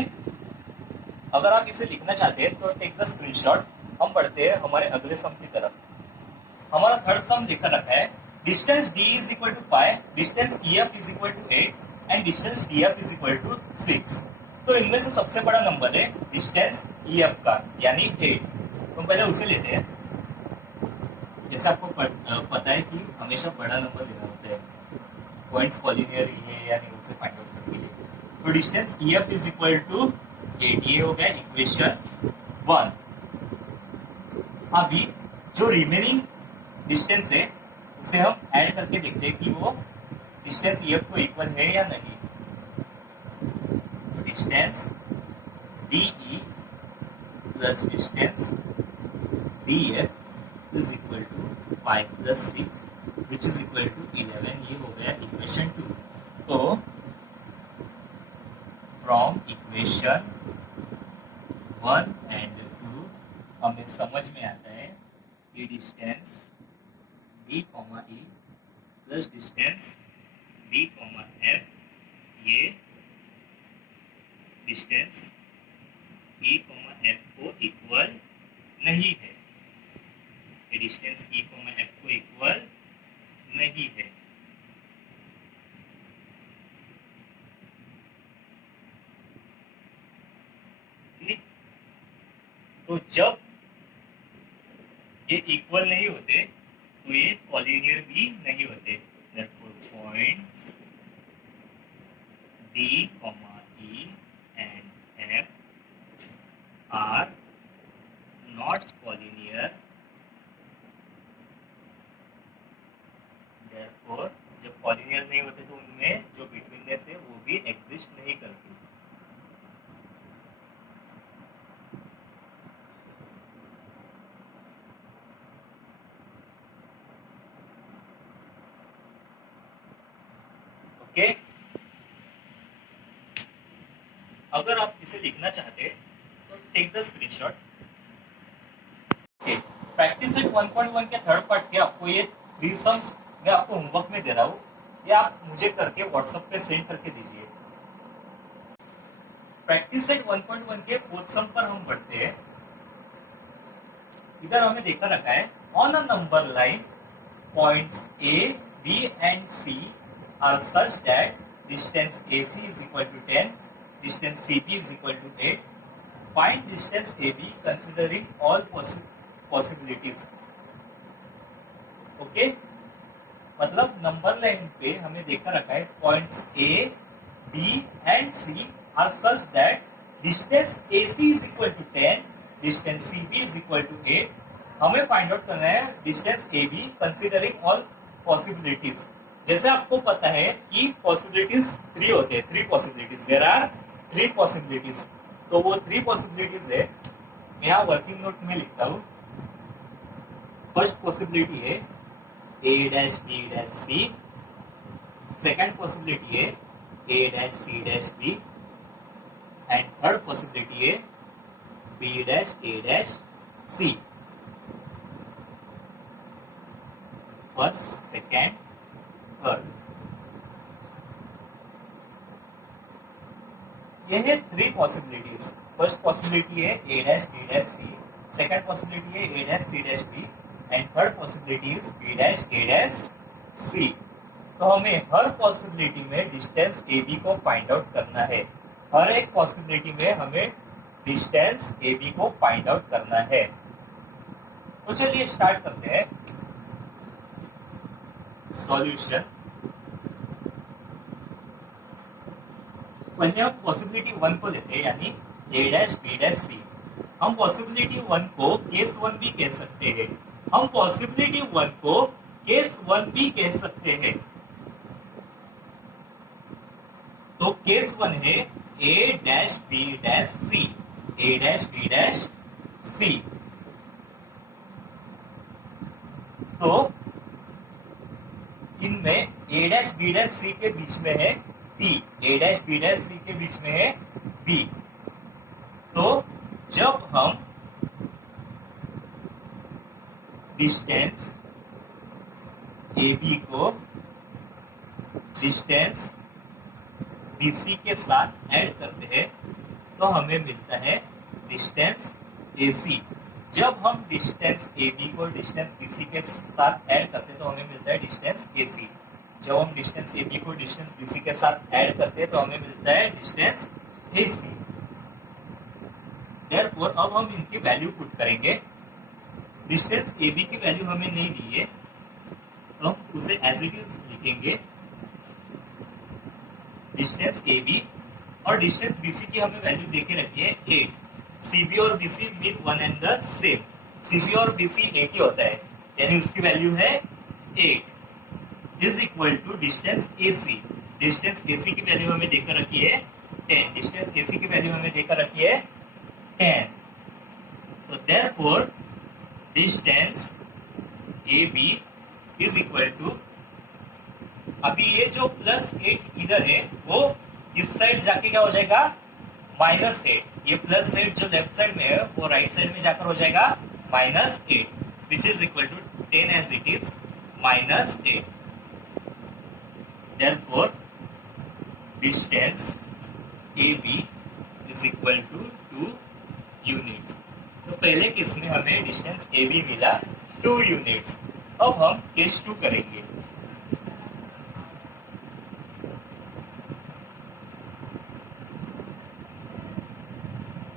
अगर आप इसे लिखना चाहते हैं तो टेक द स्क्रीनशॉट। हम बढ़ते हैं हमारे अगले सम की तरफ। हमारा थर्ड सम लिखा रखा है distance D is equal to 5, distance E F is equal to 8 and distance D F is equal to 6। तो इनमें से सबसे बड़ा नंबर है डिस्टेंस ई एफ का, यानी 8। तो पहले उसे लेते हैं। जैसे आपको पता है कि हमेशा बड़ा नंबर लेना होता है, पॉइंट्स कॉलिनियर है या नहीं उसे फाइंड आउट करने के लिए। तो distance E F is equal to 8, ये हो गया इक्वेशन 1। अभी जो रिमेनिंग डिस्टेंस है उसे हम ऐड करके देखते हैं कि वो डिस्टेंस ई एफ को इक्वल है या नहीं। तो distance D E plus distance D F is equal to 5 plus 6 which is equal to 11, ये हो गया इक्वेशन 2। तो फ्रॉम इक्वेशन 1 एंड 2 हमें समझ में आता है कि डिस्टेंस डी कॉमा ई plus distance D comma F ये डिस्टेंस ई कॉमा एफ को इक्वल नहीं है। ये डिस्टेंस ई कॉमा एफ को इक्वल नहीं है। तो जब ये इक्वल नहीं होते तो ये कॉलिनियर भी नहीं होते। therefore points D, E and F are not collinear, therefore जब कॉलिनियर नहीं होते तो उनमें जो बिटवीननेस है वो भी एग्जिस्ट नहीं करती। ओके, अगर आप इसे लिखना चाहते तो take the screenshot. Practice set 1.1 के थर्ड पार्ट के आपको ये 3 सम्स मैं आपको होमवर्क में दे रहा हूँ, ये आप मुझे करके व्हाट्सएप पे सेंड करके दीजिए। प्रैक्टिस सेट 1.1 के फोर्थ सम पर हम बढ़ते हैं। इधर हमें देखा रखा है on a number line points A B and C are such that distance AC is equal to 10, distance CB is equal to 8. Find distance AB considering all possibilities. Okay, मतलब नंबर लाइन पे हमें देखा रखा है points A, B and C are such that distance AC is equal to 10, distance CB is equal to 8. हमें find out करना है distance AB considering all possibilities. जैसे आपको पता है कि पॉसिबिलिटीज 3 होते हैं, 3 पॉसिबिलिटीज, देयर आर 3 पॉसिबिलिटीज। तो वो 3 पॉसिबिलिटीज है, मैं यहाँ वर्किंग नोट में लिखता हूँ। फर्स्ट पॉसिबिलिटी है A dash B dash C, second possibility है A dash C dash B and third possibility है B dash A dash C। First, second, third, ये है 3 पॉसिबिलिटीज। फर्स्ट पॉसिबिलिटी है A dash B dash C, second possibility है A dash C dash B and third possibility is B dash A dash C. तो हमें हर possibility में distance A B को find out करना है। हर एक पॉसिबिलिटी में हमें डिस्टेंस ए बी को फाइंड आउट करना है। तो चलिए स्टार्ट करते हैं सॉल्यूशन। पहले हम पॉसिबिलिटी 1 को लेते हैं, यानी ए डैश बी डैश सी। हम पॉसिबिलिटी 1 को केस 1 भी कह सकते हैं। हम पॉसिबिलिटी 1 को केस 1 भी कह सकते हैं। तो केस 1 है A dash B dash C, A dash B dash C. तो इनमें ए डैश बी डैश सी के बीच में है B, A dash B dash सी के बीच में है बी। तो जब हम डिस्टेंस ए बी को डिस्टेंस बी सी के साथ ऐड करते हैं तो हमें मिलता है डिस्टेंस ए सी। जब हम डिस्टेंस ए बी को डिस्टेंस बी सी के साथ ऐड करते हैं तो हमें मिलता है डिस्टेंस ए सी। जब हम डिस्टेंस ए बी को डिस्टेंस बी सी के साथ ऐड करते हैं तो हमें मिलता है डिस्टेंस ए सी। देयरफॉर अब हम इनकी वैल्यू पुट करेंगे। डिस्टेंस ए बी की वैल्यू हमें नहीं दी है तो हम उसे एज इट इज लिखेंगे। डिस्टेंस ए बी और डिस्टेंस बी सी की हमें वैल्यू देके रखी है 8। सी बी और B C mean one and the same. C B और बी सी एक ही होता है, यानी उसकी वैल्यू है 8 is equal to distance A C. Distance A सी की वैल्यू हमें देकर रखी है 10। डिस्टेंस ए सी की वैल्यू हमें देकर रखी है 10। तो therefore distance A B is equal to, अभी ये जो +8 इधर है वो इस साइड जाके क्या हो जाएगा -8। ये +8 जो लेफ्ट साइड में है वो राइट साइड में जाकर हो जाएगा -8 which is equal to 10 as it is -8। Therefore distance A B is equal to 2 units. तो पहले केस में हमें डिस्टेंस ए बी मिला 2 यूनिट्स। अब हम केस 2 करेंगे।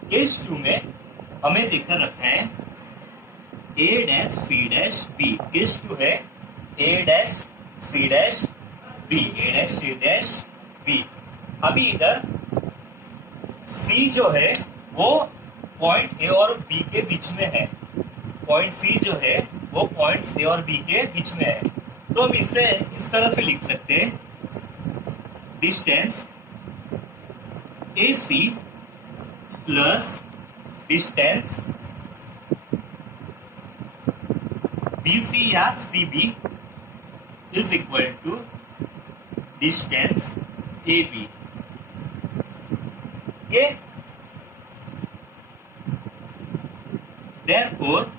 केस 2 में हमें देखकर रखना है A dash C dash B. Case 2 है A dash C dash B, A dash C dash B. अभी इधर सी जो है वो पॉइंट ए और बी के बीच में है। पॉइंट सी जो है वो पॉइंट्स ए और बी के बीच में है। तो हम इसे इस तरह से लिख सकते हैं, distance A C plus distance B C या C B is equal to distance A B. Okay, therefore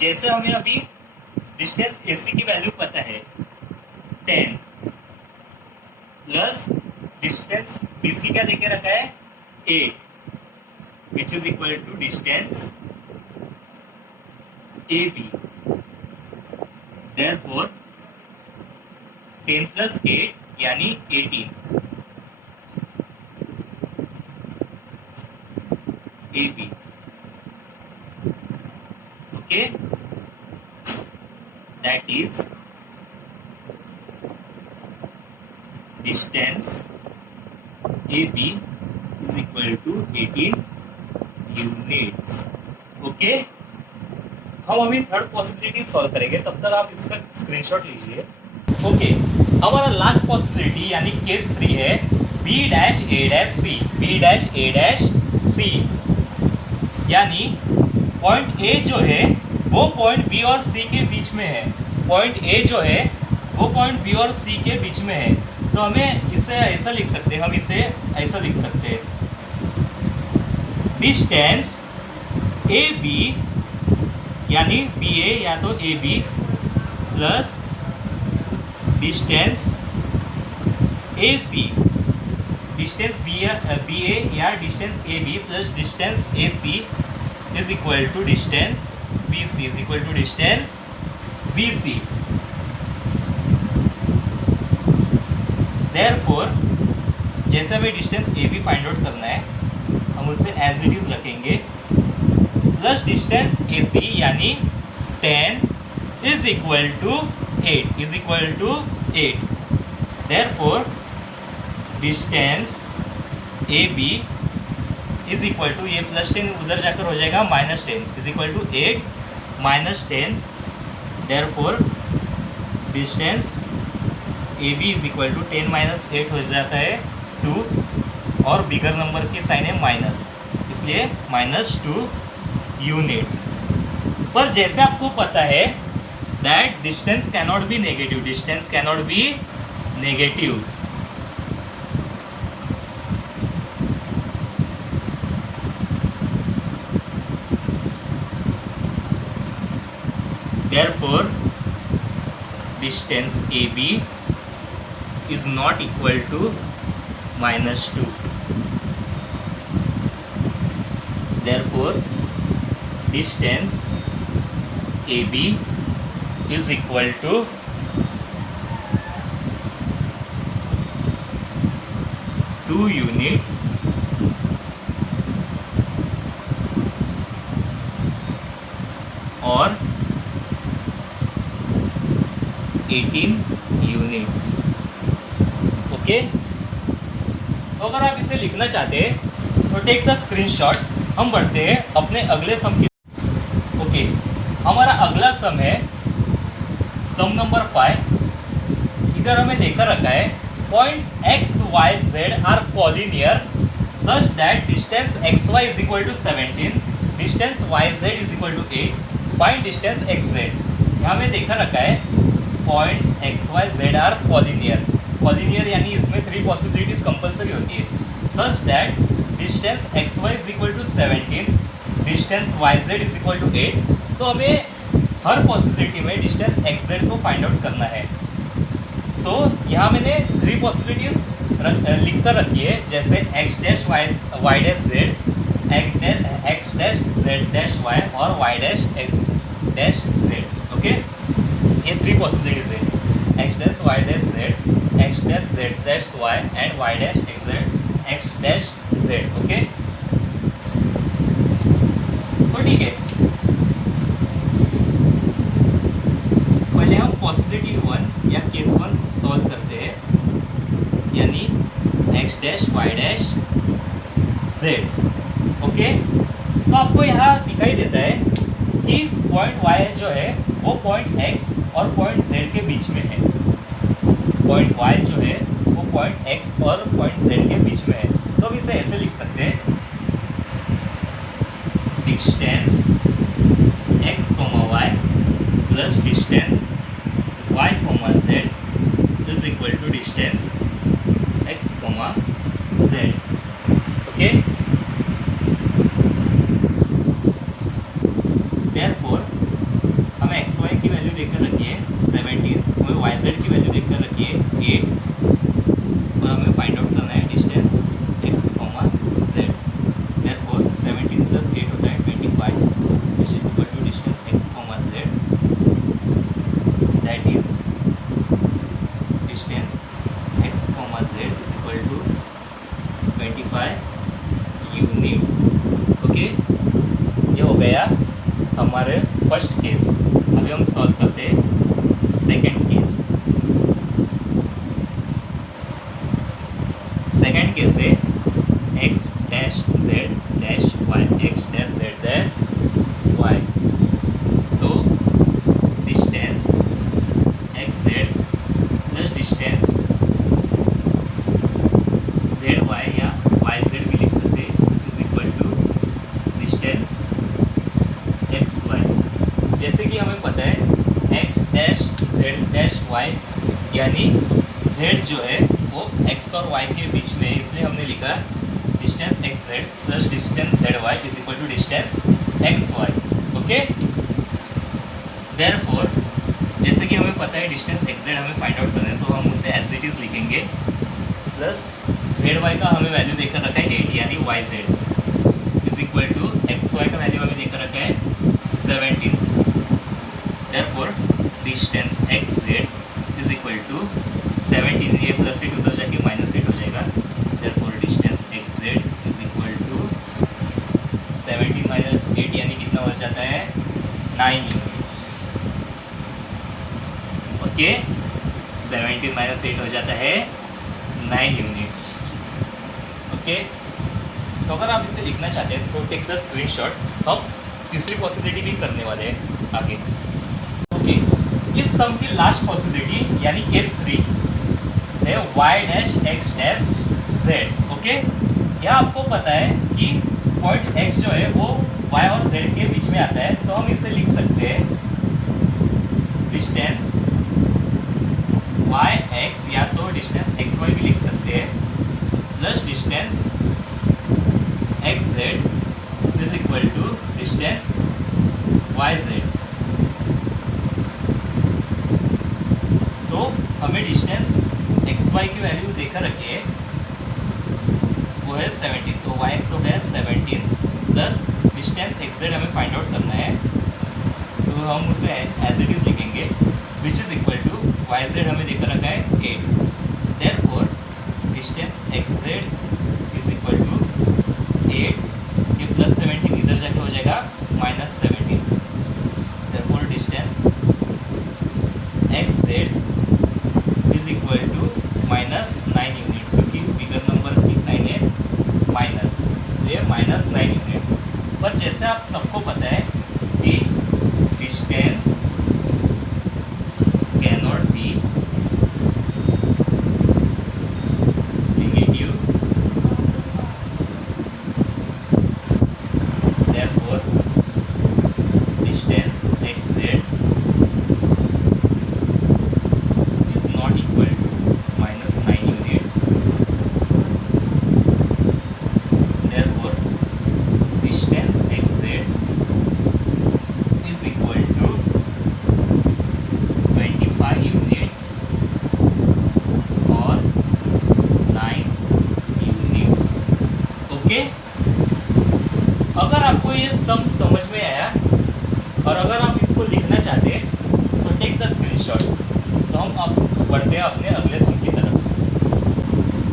जैसे हमें अभी डिस्टेंस ए सी की वैल्यू पता है 10 प्लस डिस्टेंस बी सी क्या देके रखा है 8 which is equal to distance A B. Therefore 10 plus 8 यानी 18 A B. Okay, that is distance AB is equal to 18 units। Okay, हम अभी थर्ड पॉसिबिलिटी सॉल्व करेंगे, तब तक आप इसका स्क्रीनशॉट लीजिए। ओके, हमारा लास्ट पॉसिबिलिटी यानी केस 3 है B dash A dash C, B dash A dash C। यानी पॉइंट A जो है वो पॉइंट B और C के बीच में है। पॉइंट A जो है वो पॉइंट B और C के बीच में है। तो हमें इसे ऐसा लिख सकते हैं, हम इसे ऐसा लिख सकते हैं, डिस्टेंस ए बी यानी बी ए या तो A B plus distance A C distance B A या distance A B plus distance A C is equal to distance B C is equal to distance B C. Therefore जैसे हमें distance A B find out करना है, हम उससे as it is रखेंगे plus distance A C यानी 10 is equal to 8 is equal to 8। Therefore distance A B is equal to, ये plus 10 उधर जाकर हो जाएगा -10 is equal to 8 -10। Therefore distance A B is equal to 10 - 8 हो जाता है 2, और बिगर नंबर की साइन है माइनस, इसलिए -2 यूनिट्स। पर जैसे आपको पता है that distance cannot be negative, distance cannot be negative. Therefore, distance AB is not equal to -2. Therefore, distance AB is equal to 2 units और 18 यूनिट्स। ओके, तो अगर आप इसे लिखना चाहते हैं तो टेक द स्क्रीनशॉट। हम बढ़ते हैं अपने अगले सम की। ओके, हमारा अगला सम है सम नंबर 5। इधर हमें देकर रखा है points X Y Z are collinear such that distance x Y is equal to 17, distance Y Z is equal to 8, find distance x Z. यहाँ में देकर रखा है points X Y Z are collinear. Collinear यानी इसमें 3 possibilities compulsory होती है। Such that distance x Y is equal to 17, distance Y Z is equal to 8। तो हमें हर पॉसिबिलिटी में डिस्टेंस एक्स जेड को फाइंड आउट करना है। तो यहाँ मैंने 3 पॉसिबिलिटीज लिख कर रखी है, जैसे X dash Y dash Z, x dash Z dash Y और Y dash X dash Z. Okay, ये 3 पॉसिबिलिटीज है, x dash Y dash Z, x dash Z dash Y and Y dash X dash Z. Okay, तो ठीक है, पहले हम possibility 1 या case 1 solve करते हैं, यानी X dash Y dash Z. Okay, तो आपको यहाँ दिखाई देता है कि पॉइंट वाई जो है वो पॉइंट एक्स और पॉइंट जेड के बीच में है। पॉइंट वाई जो है वो पॉइंट एक्स और पॉइंट जेड के बीच में है। तो हम इसे ऐसे लिख सकते हैं, distance x comma Y plus distance Y comma Z is equal to distance x comma Z. Okay, therefore हमें एक्स वाई की वैल्यू देखकर रखी है 17, हमें वाई जेड की वैल्यू देखकर रखी है 8, और हमें फाइंड आउट करना है distance x comma z. Therefore 17 plus 8 होता है 25, which is equal to distance x comma z, that is distance x comma Z is equal to 25 units. Okay, ये हो गया हमारे फर्स्ट केस। अभी हम सॉल्व करते हैं सेकंड केस। सेकंड केस है x dash Z dash Y, X dash Z dash Y. तो distance x Z plus distance Z Y या वाई जेड भी लिख सकते हैं is equal to distance x Y. जैसे कि हमें पता है x dash Z dash Y यानी जेड जो है वो एक्स और वाई के बीच में है, इसलिए हमने लिखा distance x Z plus distance Z y is equal to distance x y. Okay, therefore जैसे कि हमें पता है डिस्टेंस एक्स जेड हमें फाइंड आउट करना है, तो हम उसे एज इट इज लिखेंगे प्लस जेड वाई का हमें वैल्यू देकर रखा है 8 यानी y Z is equal to x y का वैल्यू हमें देकर रखा है 17। Therefore distance x z is equal to 17, ये प्लस 8 उधर जाके माइनस 8 हो जाएगा। Therefore distance x z is equal to 17 minus 8 यानी कितना हो जाता है 9 यूनिट्स। ओके 17 माइनस 8 हो जाता है 9 यूनिट्स। ओके तो अगर आप इसे लिखना चाहते हैं तो टेक द स्क्रीनशॉट। हम तीसरी पॉसिबिलिटी भी करने वाले हैं आगे। ओके इस सम की लास्ट पॉसिबिलिटी यानी केस 3 है y dash x dash z। Okay यहाँ आपको पता है कि पॉइंट x जो है वो y और z के बीच में आता है, तो हम इसे लिख सकते हैं डिस्टेंस y x या तो डिस्टेंस x y भी लिख सकते हैं plus distance x z is equal to distance y z। तो हमें डिस्टेंस एक्स वाई की वैल्यू देकर रखिए वो है 17, तो वाई एक्स हो गया 17 प्लस डिस्टेंस एक्स जेड हमें फाइंड आउट करना है, तो हम उसे एज इट इज़ लिखेंगे which is equal to y z हमें देकर रखा है 8। Therefore distance x z is equal to 8, ये प्लस 17 इधर जाके हो जाएगा minus 17। Therefore distance x z is equal to minus 9 units, क्योंकि बिगर नंबर की साइन है माइनस, इसलिए माइनस 9 यूनिट्स। पर जैसे आप सबको पता है कि distance can not be negative, therefore distance x Z अगर आपको ये सम समझ में आया और अगर आप इसको लिखना चाहते हैं तो टेक द स्क्रीनशॉट। तो हम अब बढ़ते हैं अपने अगले सम की तरफ।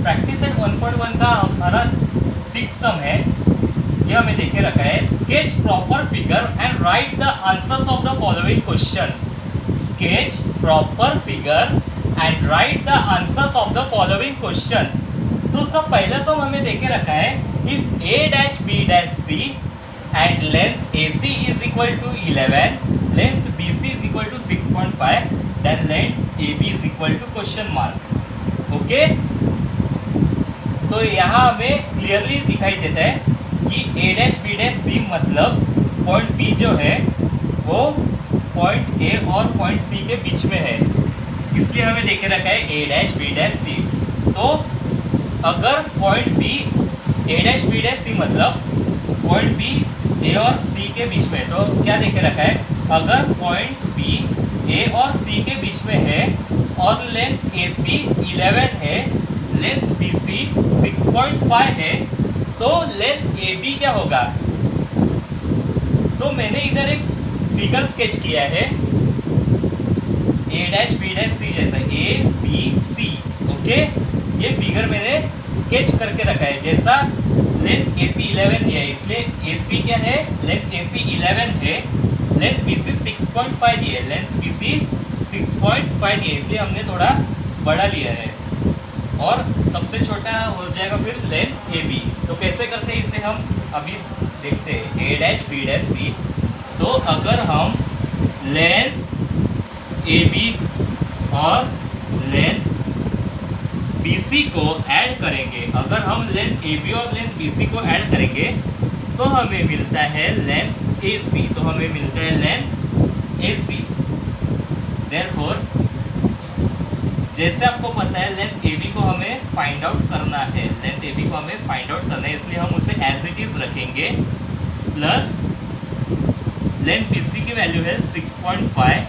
प्रैक्टिस एट 1.1 का हमारा 6 सम है, ये हमें देखे रखा है sketch proper figure and right the answers of the following questions. Sketch proper figure and right the answers of the following questions. तो उसका पहला सम हमें देखे रखा है if a dash b dash c and length AC is equal to 11, length BC is equal to 6.5, then length AB is equal to question mark. Okay तो यहाँ हमें क्लियरली दिखाई देता है कि a dash b dash c मतलब point B जो है वो पॉइंट A और पॉइंट C के बीच में है, इसलिए हमें देखे रखा है a dash b dash c। तो अगर point B a dash B dash C मतलब पॉइंट बी ए और सी के बीच में, तो क्या देखे रखा है अगर पॉइंट बी ए और सी के बीच में है और लेंथ ए सी 11 है, लेंथ बी सी 6.5 है, तो लेंथ ए बी क्या होगा। तो मैंने इधर एक फिगर स्केच किया है ए डैश बी डैश सी जैसा ए बी सी। ओके ये फिगर मैंने स्केच करके रखा है, जैसा लेंथ AC 11 है इसलिए AC क्या है लेंथ AC 11 है, लेंथ BC 6.5 दी है, लेंथ BC 6.5 दी है, इसलिए हमने थोड़ा बड़ा लिया है और सबसे छोटा हो जाएगा फिर लेंथ AB। तो कैसे करते हैं इसे हम अभी देखते हैं A dash B dash C। तो अगर हम लेंथ AB और लेंथ BC को ऐड करेंगे, अगर हम लेंथ AB और लेंथ BC को ऐड करेंगे तो हमें मिलता है लेंथ AC, तो हमें मिलता है लेंथ AC। देयरफॉर जैसे आपको पता है लेंथ AB को हमें फाइंड आउट करना है, लेंथ AB को हमें फाइंड आउट करना है, इसलिए हम उसे एज इट इज रखेंगे प्लस लेंथ BC की वैल्यू है 6.5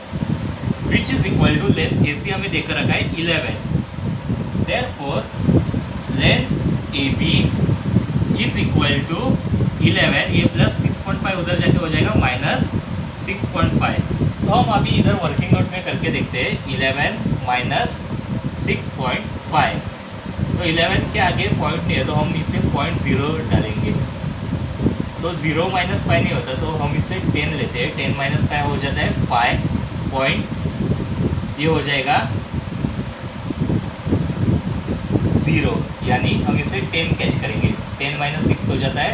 which is equal to length AC हमें देकर रखा है 11। Therefore length a B is equal to 11, ये प्लस 6.5 उधर जाके हो जाएगा माइनस 6.5। तो हम अभी इधर वर्किंग नोट में करके देखते हैं 11 माइनस 6.5। तो 11 के आगे पॉइंट नहीं है तो हम इसे 0.0 डालेंगे, तो 0 माइनस 5 नहीं होता, तो हम इसे 10 लेते हैं। 10 माइनस 5 हो जाता है 5 पॉइंट, ये हो जाएगा 0, यानी हम इसे 10 कैच करेंगे। 10 माइनस 6 हो जाता है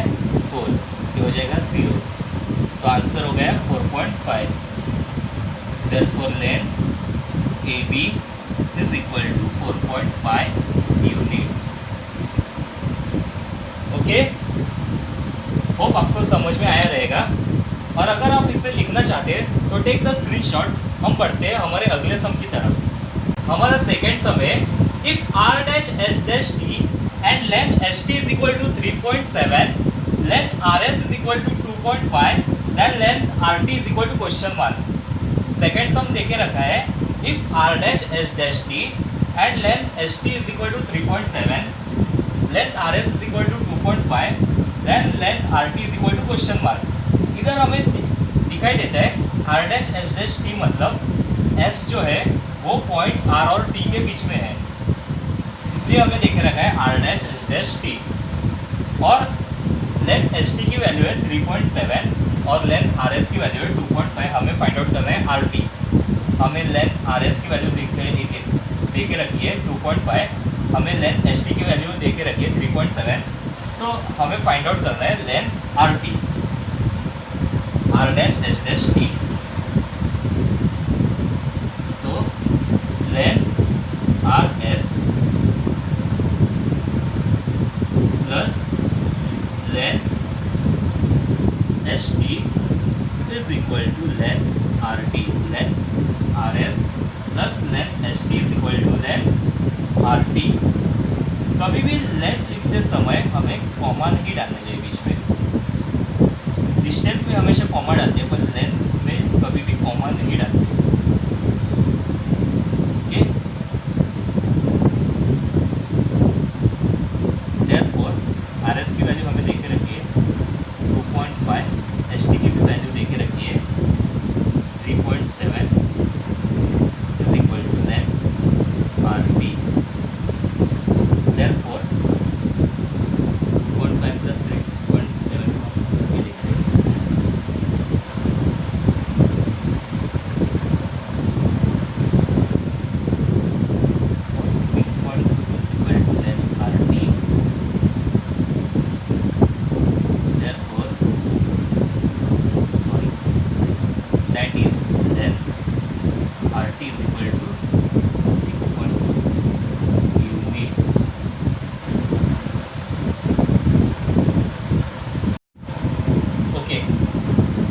4, ये हो जाएगा 0। तो आंसर हो गया 4.5। Therefore length a B is equal to 4.5 units. Okay, hope आपको समझ में आया रहेगा। और अगर आप इसे लिखना चाहते हैं तो टेक द स्क्रीनशॉट। हम बढ़ते हैं हमारे अगले सम की तरफ। हमारा सेकेंड सम है, if R dash H dash T and length H T is equal to 3.7, length are S is equal to 2.5, then length are T is equal to question mark. Second sum देके रखा है, if R dash H dash T and length H T is equal to 3.7, length are S is equal to 2.5, then length are T is equal to question mark. इधर हमें दिखाई देता है r dash H dash t, मतलब s जो है वो point are और टी के बीच में है, इसलिए हमें देख रखा है r dash H dash t. और लेंथ एच टी की वैल्यू है 3.7 और लेंथ आर एस की वैल्यू है 2.5। हमें फाइंड आउट करना है आर टी। हमें लेंथ आर एस की वैल्यू दे के रखी है 2.5, हमें लेंथ एच टी की वैल्यू दे के रखी है 3.7, तो हमें फाइंड आउट करना है length are T, R dash H dash T. तो length are S plus length H T is equal to length are T. Length are S plus length H T is equal to length are T. कभी भी length लिखते समय हमें comma नहीं डालना चाहिए बीच में। डिस्टेंस में हमेशा कॉमा डालते हैं, पर लेंथ में कभी भी कॉमा नहीं डालते। ओके, देयरफॉर आर एस की वैल्यू हमें देके रखी है 2.5, एच टी की भी वैल्यू देके रखी है 3.7 is equal to length are t. Therefore 2.5 plus 3.7 ये लिखते हैं। 6.2 is equal to length RT. Therefore, that is length RT is equal to 6.2 units.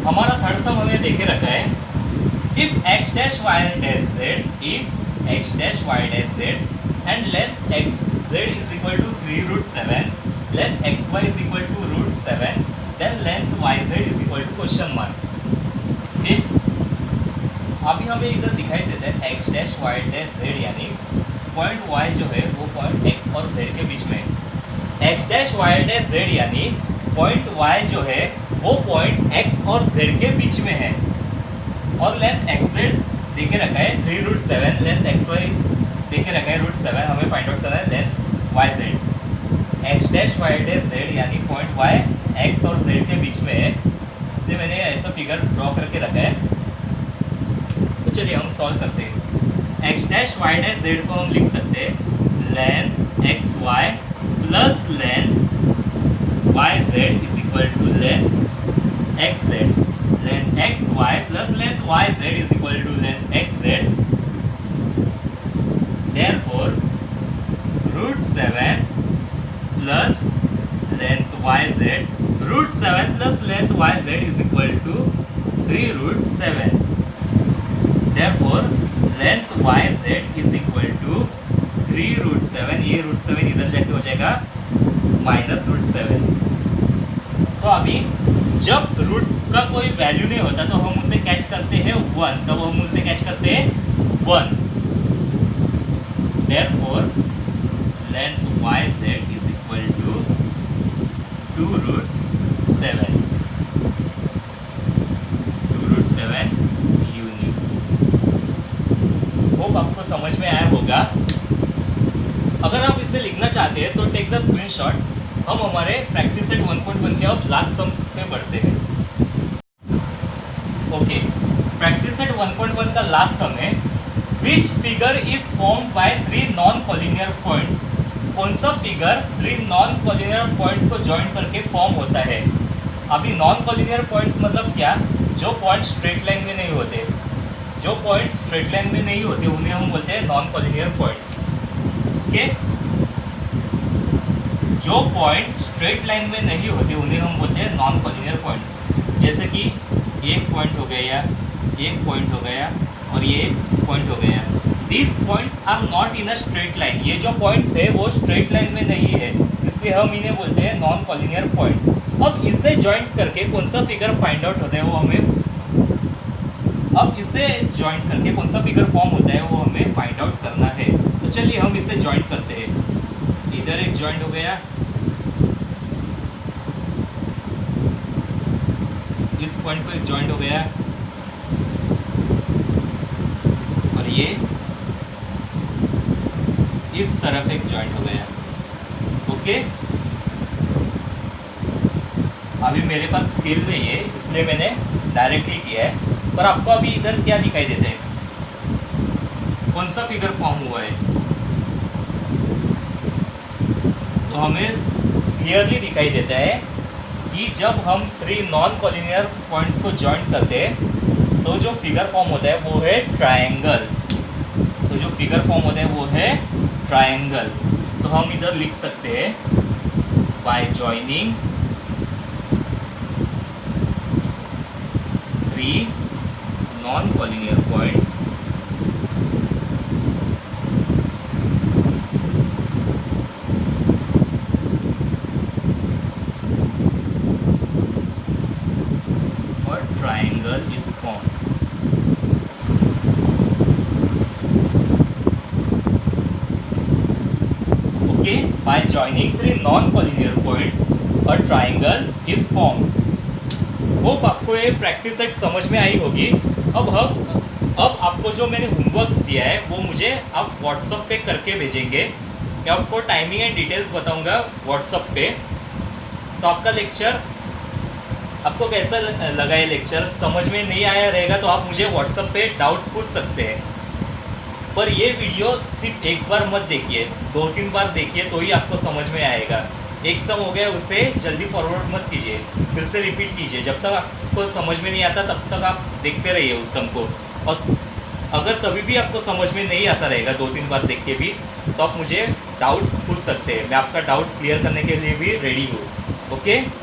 हमारा थर्ड सम हमें देके रखा है, if x dash Y dash z, if x dash Y dash z and length x z is equal to 3√7, length x Y is equal to √7, then length y Z is equal to question mark. Okay, अभी हमें इधर दिखाई देता है x dash Y dash z, यानी point y जो है वो पॉइंट एक्स और जेड के बीच में है। X dash Y dash z यानी पॉइंट वाई जो है वो पॉइंट एक्स और जेड के बीच में है। और लेंथ एक्स जेड देके रखा है 3√7, लेंथ एक्स वाई देके रखा है √7। हमें फाइंड आउट करना है length y z. X dash Y dash z यानी पॉइंट वाई एक्स और जेड के बीच में है, इसलिए मैंने ऐसा फिगर ड्रॉ करके रखा है। तो चलिए हम सॉल्व करते हैं। X dash Y dash z को हम लिख सकते हैं length x y plus length y Z is equal to length x z. Length x y plus length y Z is equal to length x z. Therefore √7 plus length y z, √7 plus length y Z is equal to 3√7। Therefore length y Z is equal to 3√7, ये √7 इधर जाके हो जाएगा -√7। तो अभी जब root का कोई वैल्यू नहीं होता तो हम उसे कैच करते हैं 1, तब हम उसे कैच करते हैं 1। Therefore length y Z is equal to 2√7 units. Hope आपको समझ में आया होगा। अगर आप इसे लिखना चाहते हैं तो टेक द स्क्रीनशॉट। हम हमारे प्रैक्टिस सेट 1.1 के अब लास्ट सम पे बढ़ते हैं। ओके, प्रैक्टिस सेट 1.1 का लास्ट सम है which figure is formed by 3 non collinear points. कौन सा फिगर 3 नॉन कॉलिनियर पॉइंट्स को ज्वाइन करके फॉर्म होता है। अभी नॉन कॉलिनियर पॉइंट्स मतलब क्या, जो पॉइंट स्ट्रेट लाइन में नहीं होते, जो पॉइंट स्ट्रेट लाइन में नहीं होते उन्हें हम बोलते हैं नॉन कॉलिनियर पॉइंट्स। ओके, जो पॉइंट स्ट्रेट लाइन में नहीं होते उन्हें हम बोलते हैं नॉन कॉलिनियर पॉइंट्स। जैसे कि एक पॉइंट हो गया, एक पॉइंट हो गया और ये एक पॉइंट हो गया। These points are not in a straight line. ये जो पॉइंट्स है वो स्ट्रेट लाइन में नहीं है, इसलिए हम इन्हें बोलते हैं नॉन कॉलिनियर पॉइंट्स। अब इसे ज्वाइंट करके कौन सा फिगर फाइंड आउट होता है वो हमें कौन सा फिगर फॉर्म होता है वो हमें फाइंड आउट करना है। तो चलिए हम इसे ज्वाइंट करते हैं। इधर एक ज्वाइंट हो गया, इस पॉइंट को एक ज्वाइंट हो गया और ये इस तरफ एक ज्वाइंट हो गया। ओके, अभी मेरे पास स्केल नहीं है इसलिए मैंने डायरेक्टली किया है, पर आपको अभी इधर क्या दिखाई देता है, कौन सा फिगर फॉर्म हुआ है। तो हमें क्लियरली दिखाई देता है कि जब हम 3 नॉन कॉलिनियर पॉइंट्स को ज्वाइंट करते हैं तो जो फिगर फॉर्म होता है वो है ट्रायंगल। तो जो फिगर फॉर्म होता है वो है ट्रायंगल। तो हम इधर लिख सकते हैं by joining 3 non collinear points और triangle is form. Okay, by joining 3 non collinear points और ट्रायंगल इज फॉर्म। होप आपको ये प्रैक्टिस सेट समझ में आई होगी। अब आपको जो मैंने होमवर्क दिया है वो मुझे आप व्हाट्सएप पे करके भेजेंगे। मैं आपको टाइमिंग एंड डिटेल्स बताऊंगा व्हाट्सएप पे। तो आपका लेक्चर आपको कैसा लगा, ये लेक्चर समझ में नहीं आया रहेगा तो आप मुझे व्हाट्सएप पे डाउट्स पूछ सकते हैं। पर ये वीडियो सिर्फ एक बार मत देखिए, 2-3 बार देखिए तो ही आपको समझ में आएगा। एक सम हो गया उसे जल्दी फॉरवर्ड मत कीजिए, फिर से रिपीट कीजिए। जब तक आपको समझ में नहीं आता तब तक आप देखते रहिए उस सम को। और अगर तभी भी आपको समझ में नहीं आता रहेगा 2-3 बार देख के भी, तो आप मुझे डाउट्स पूछ सकते हैं। मैं आपका डाउट्स क्लियर करने के लिए भी रेडी हूँ। ओके।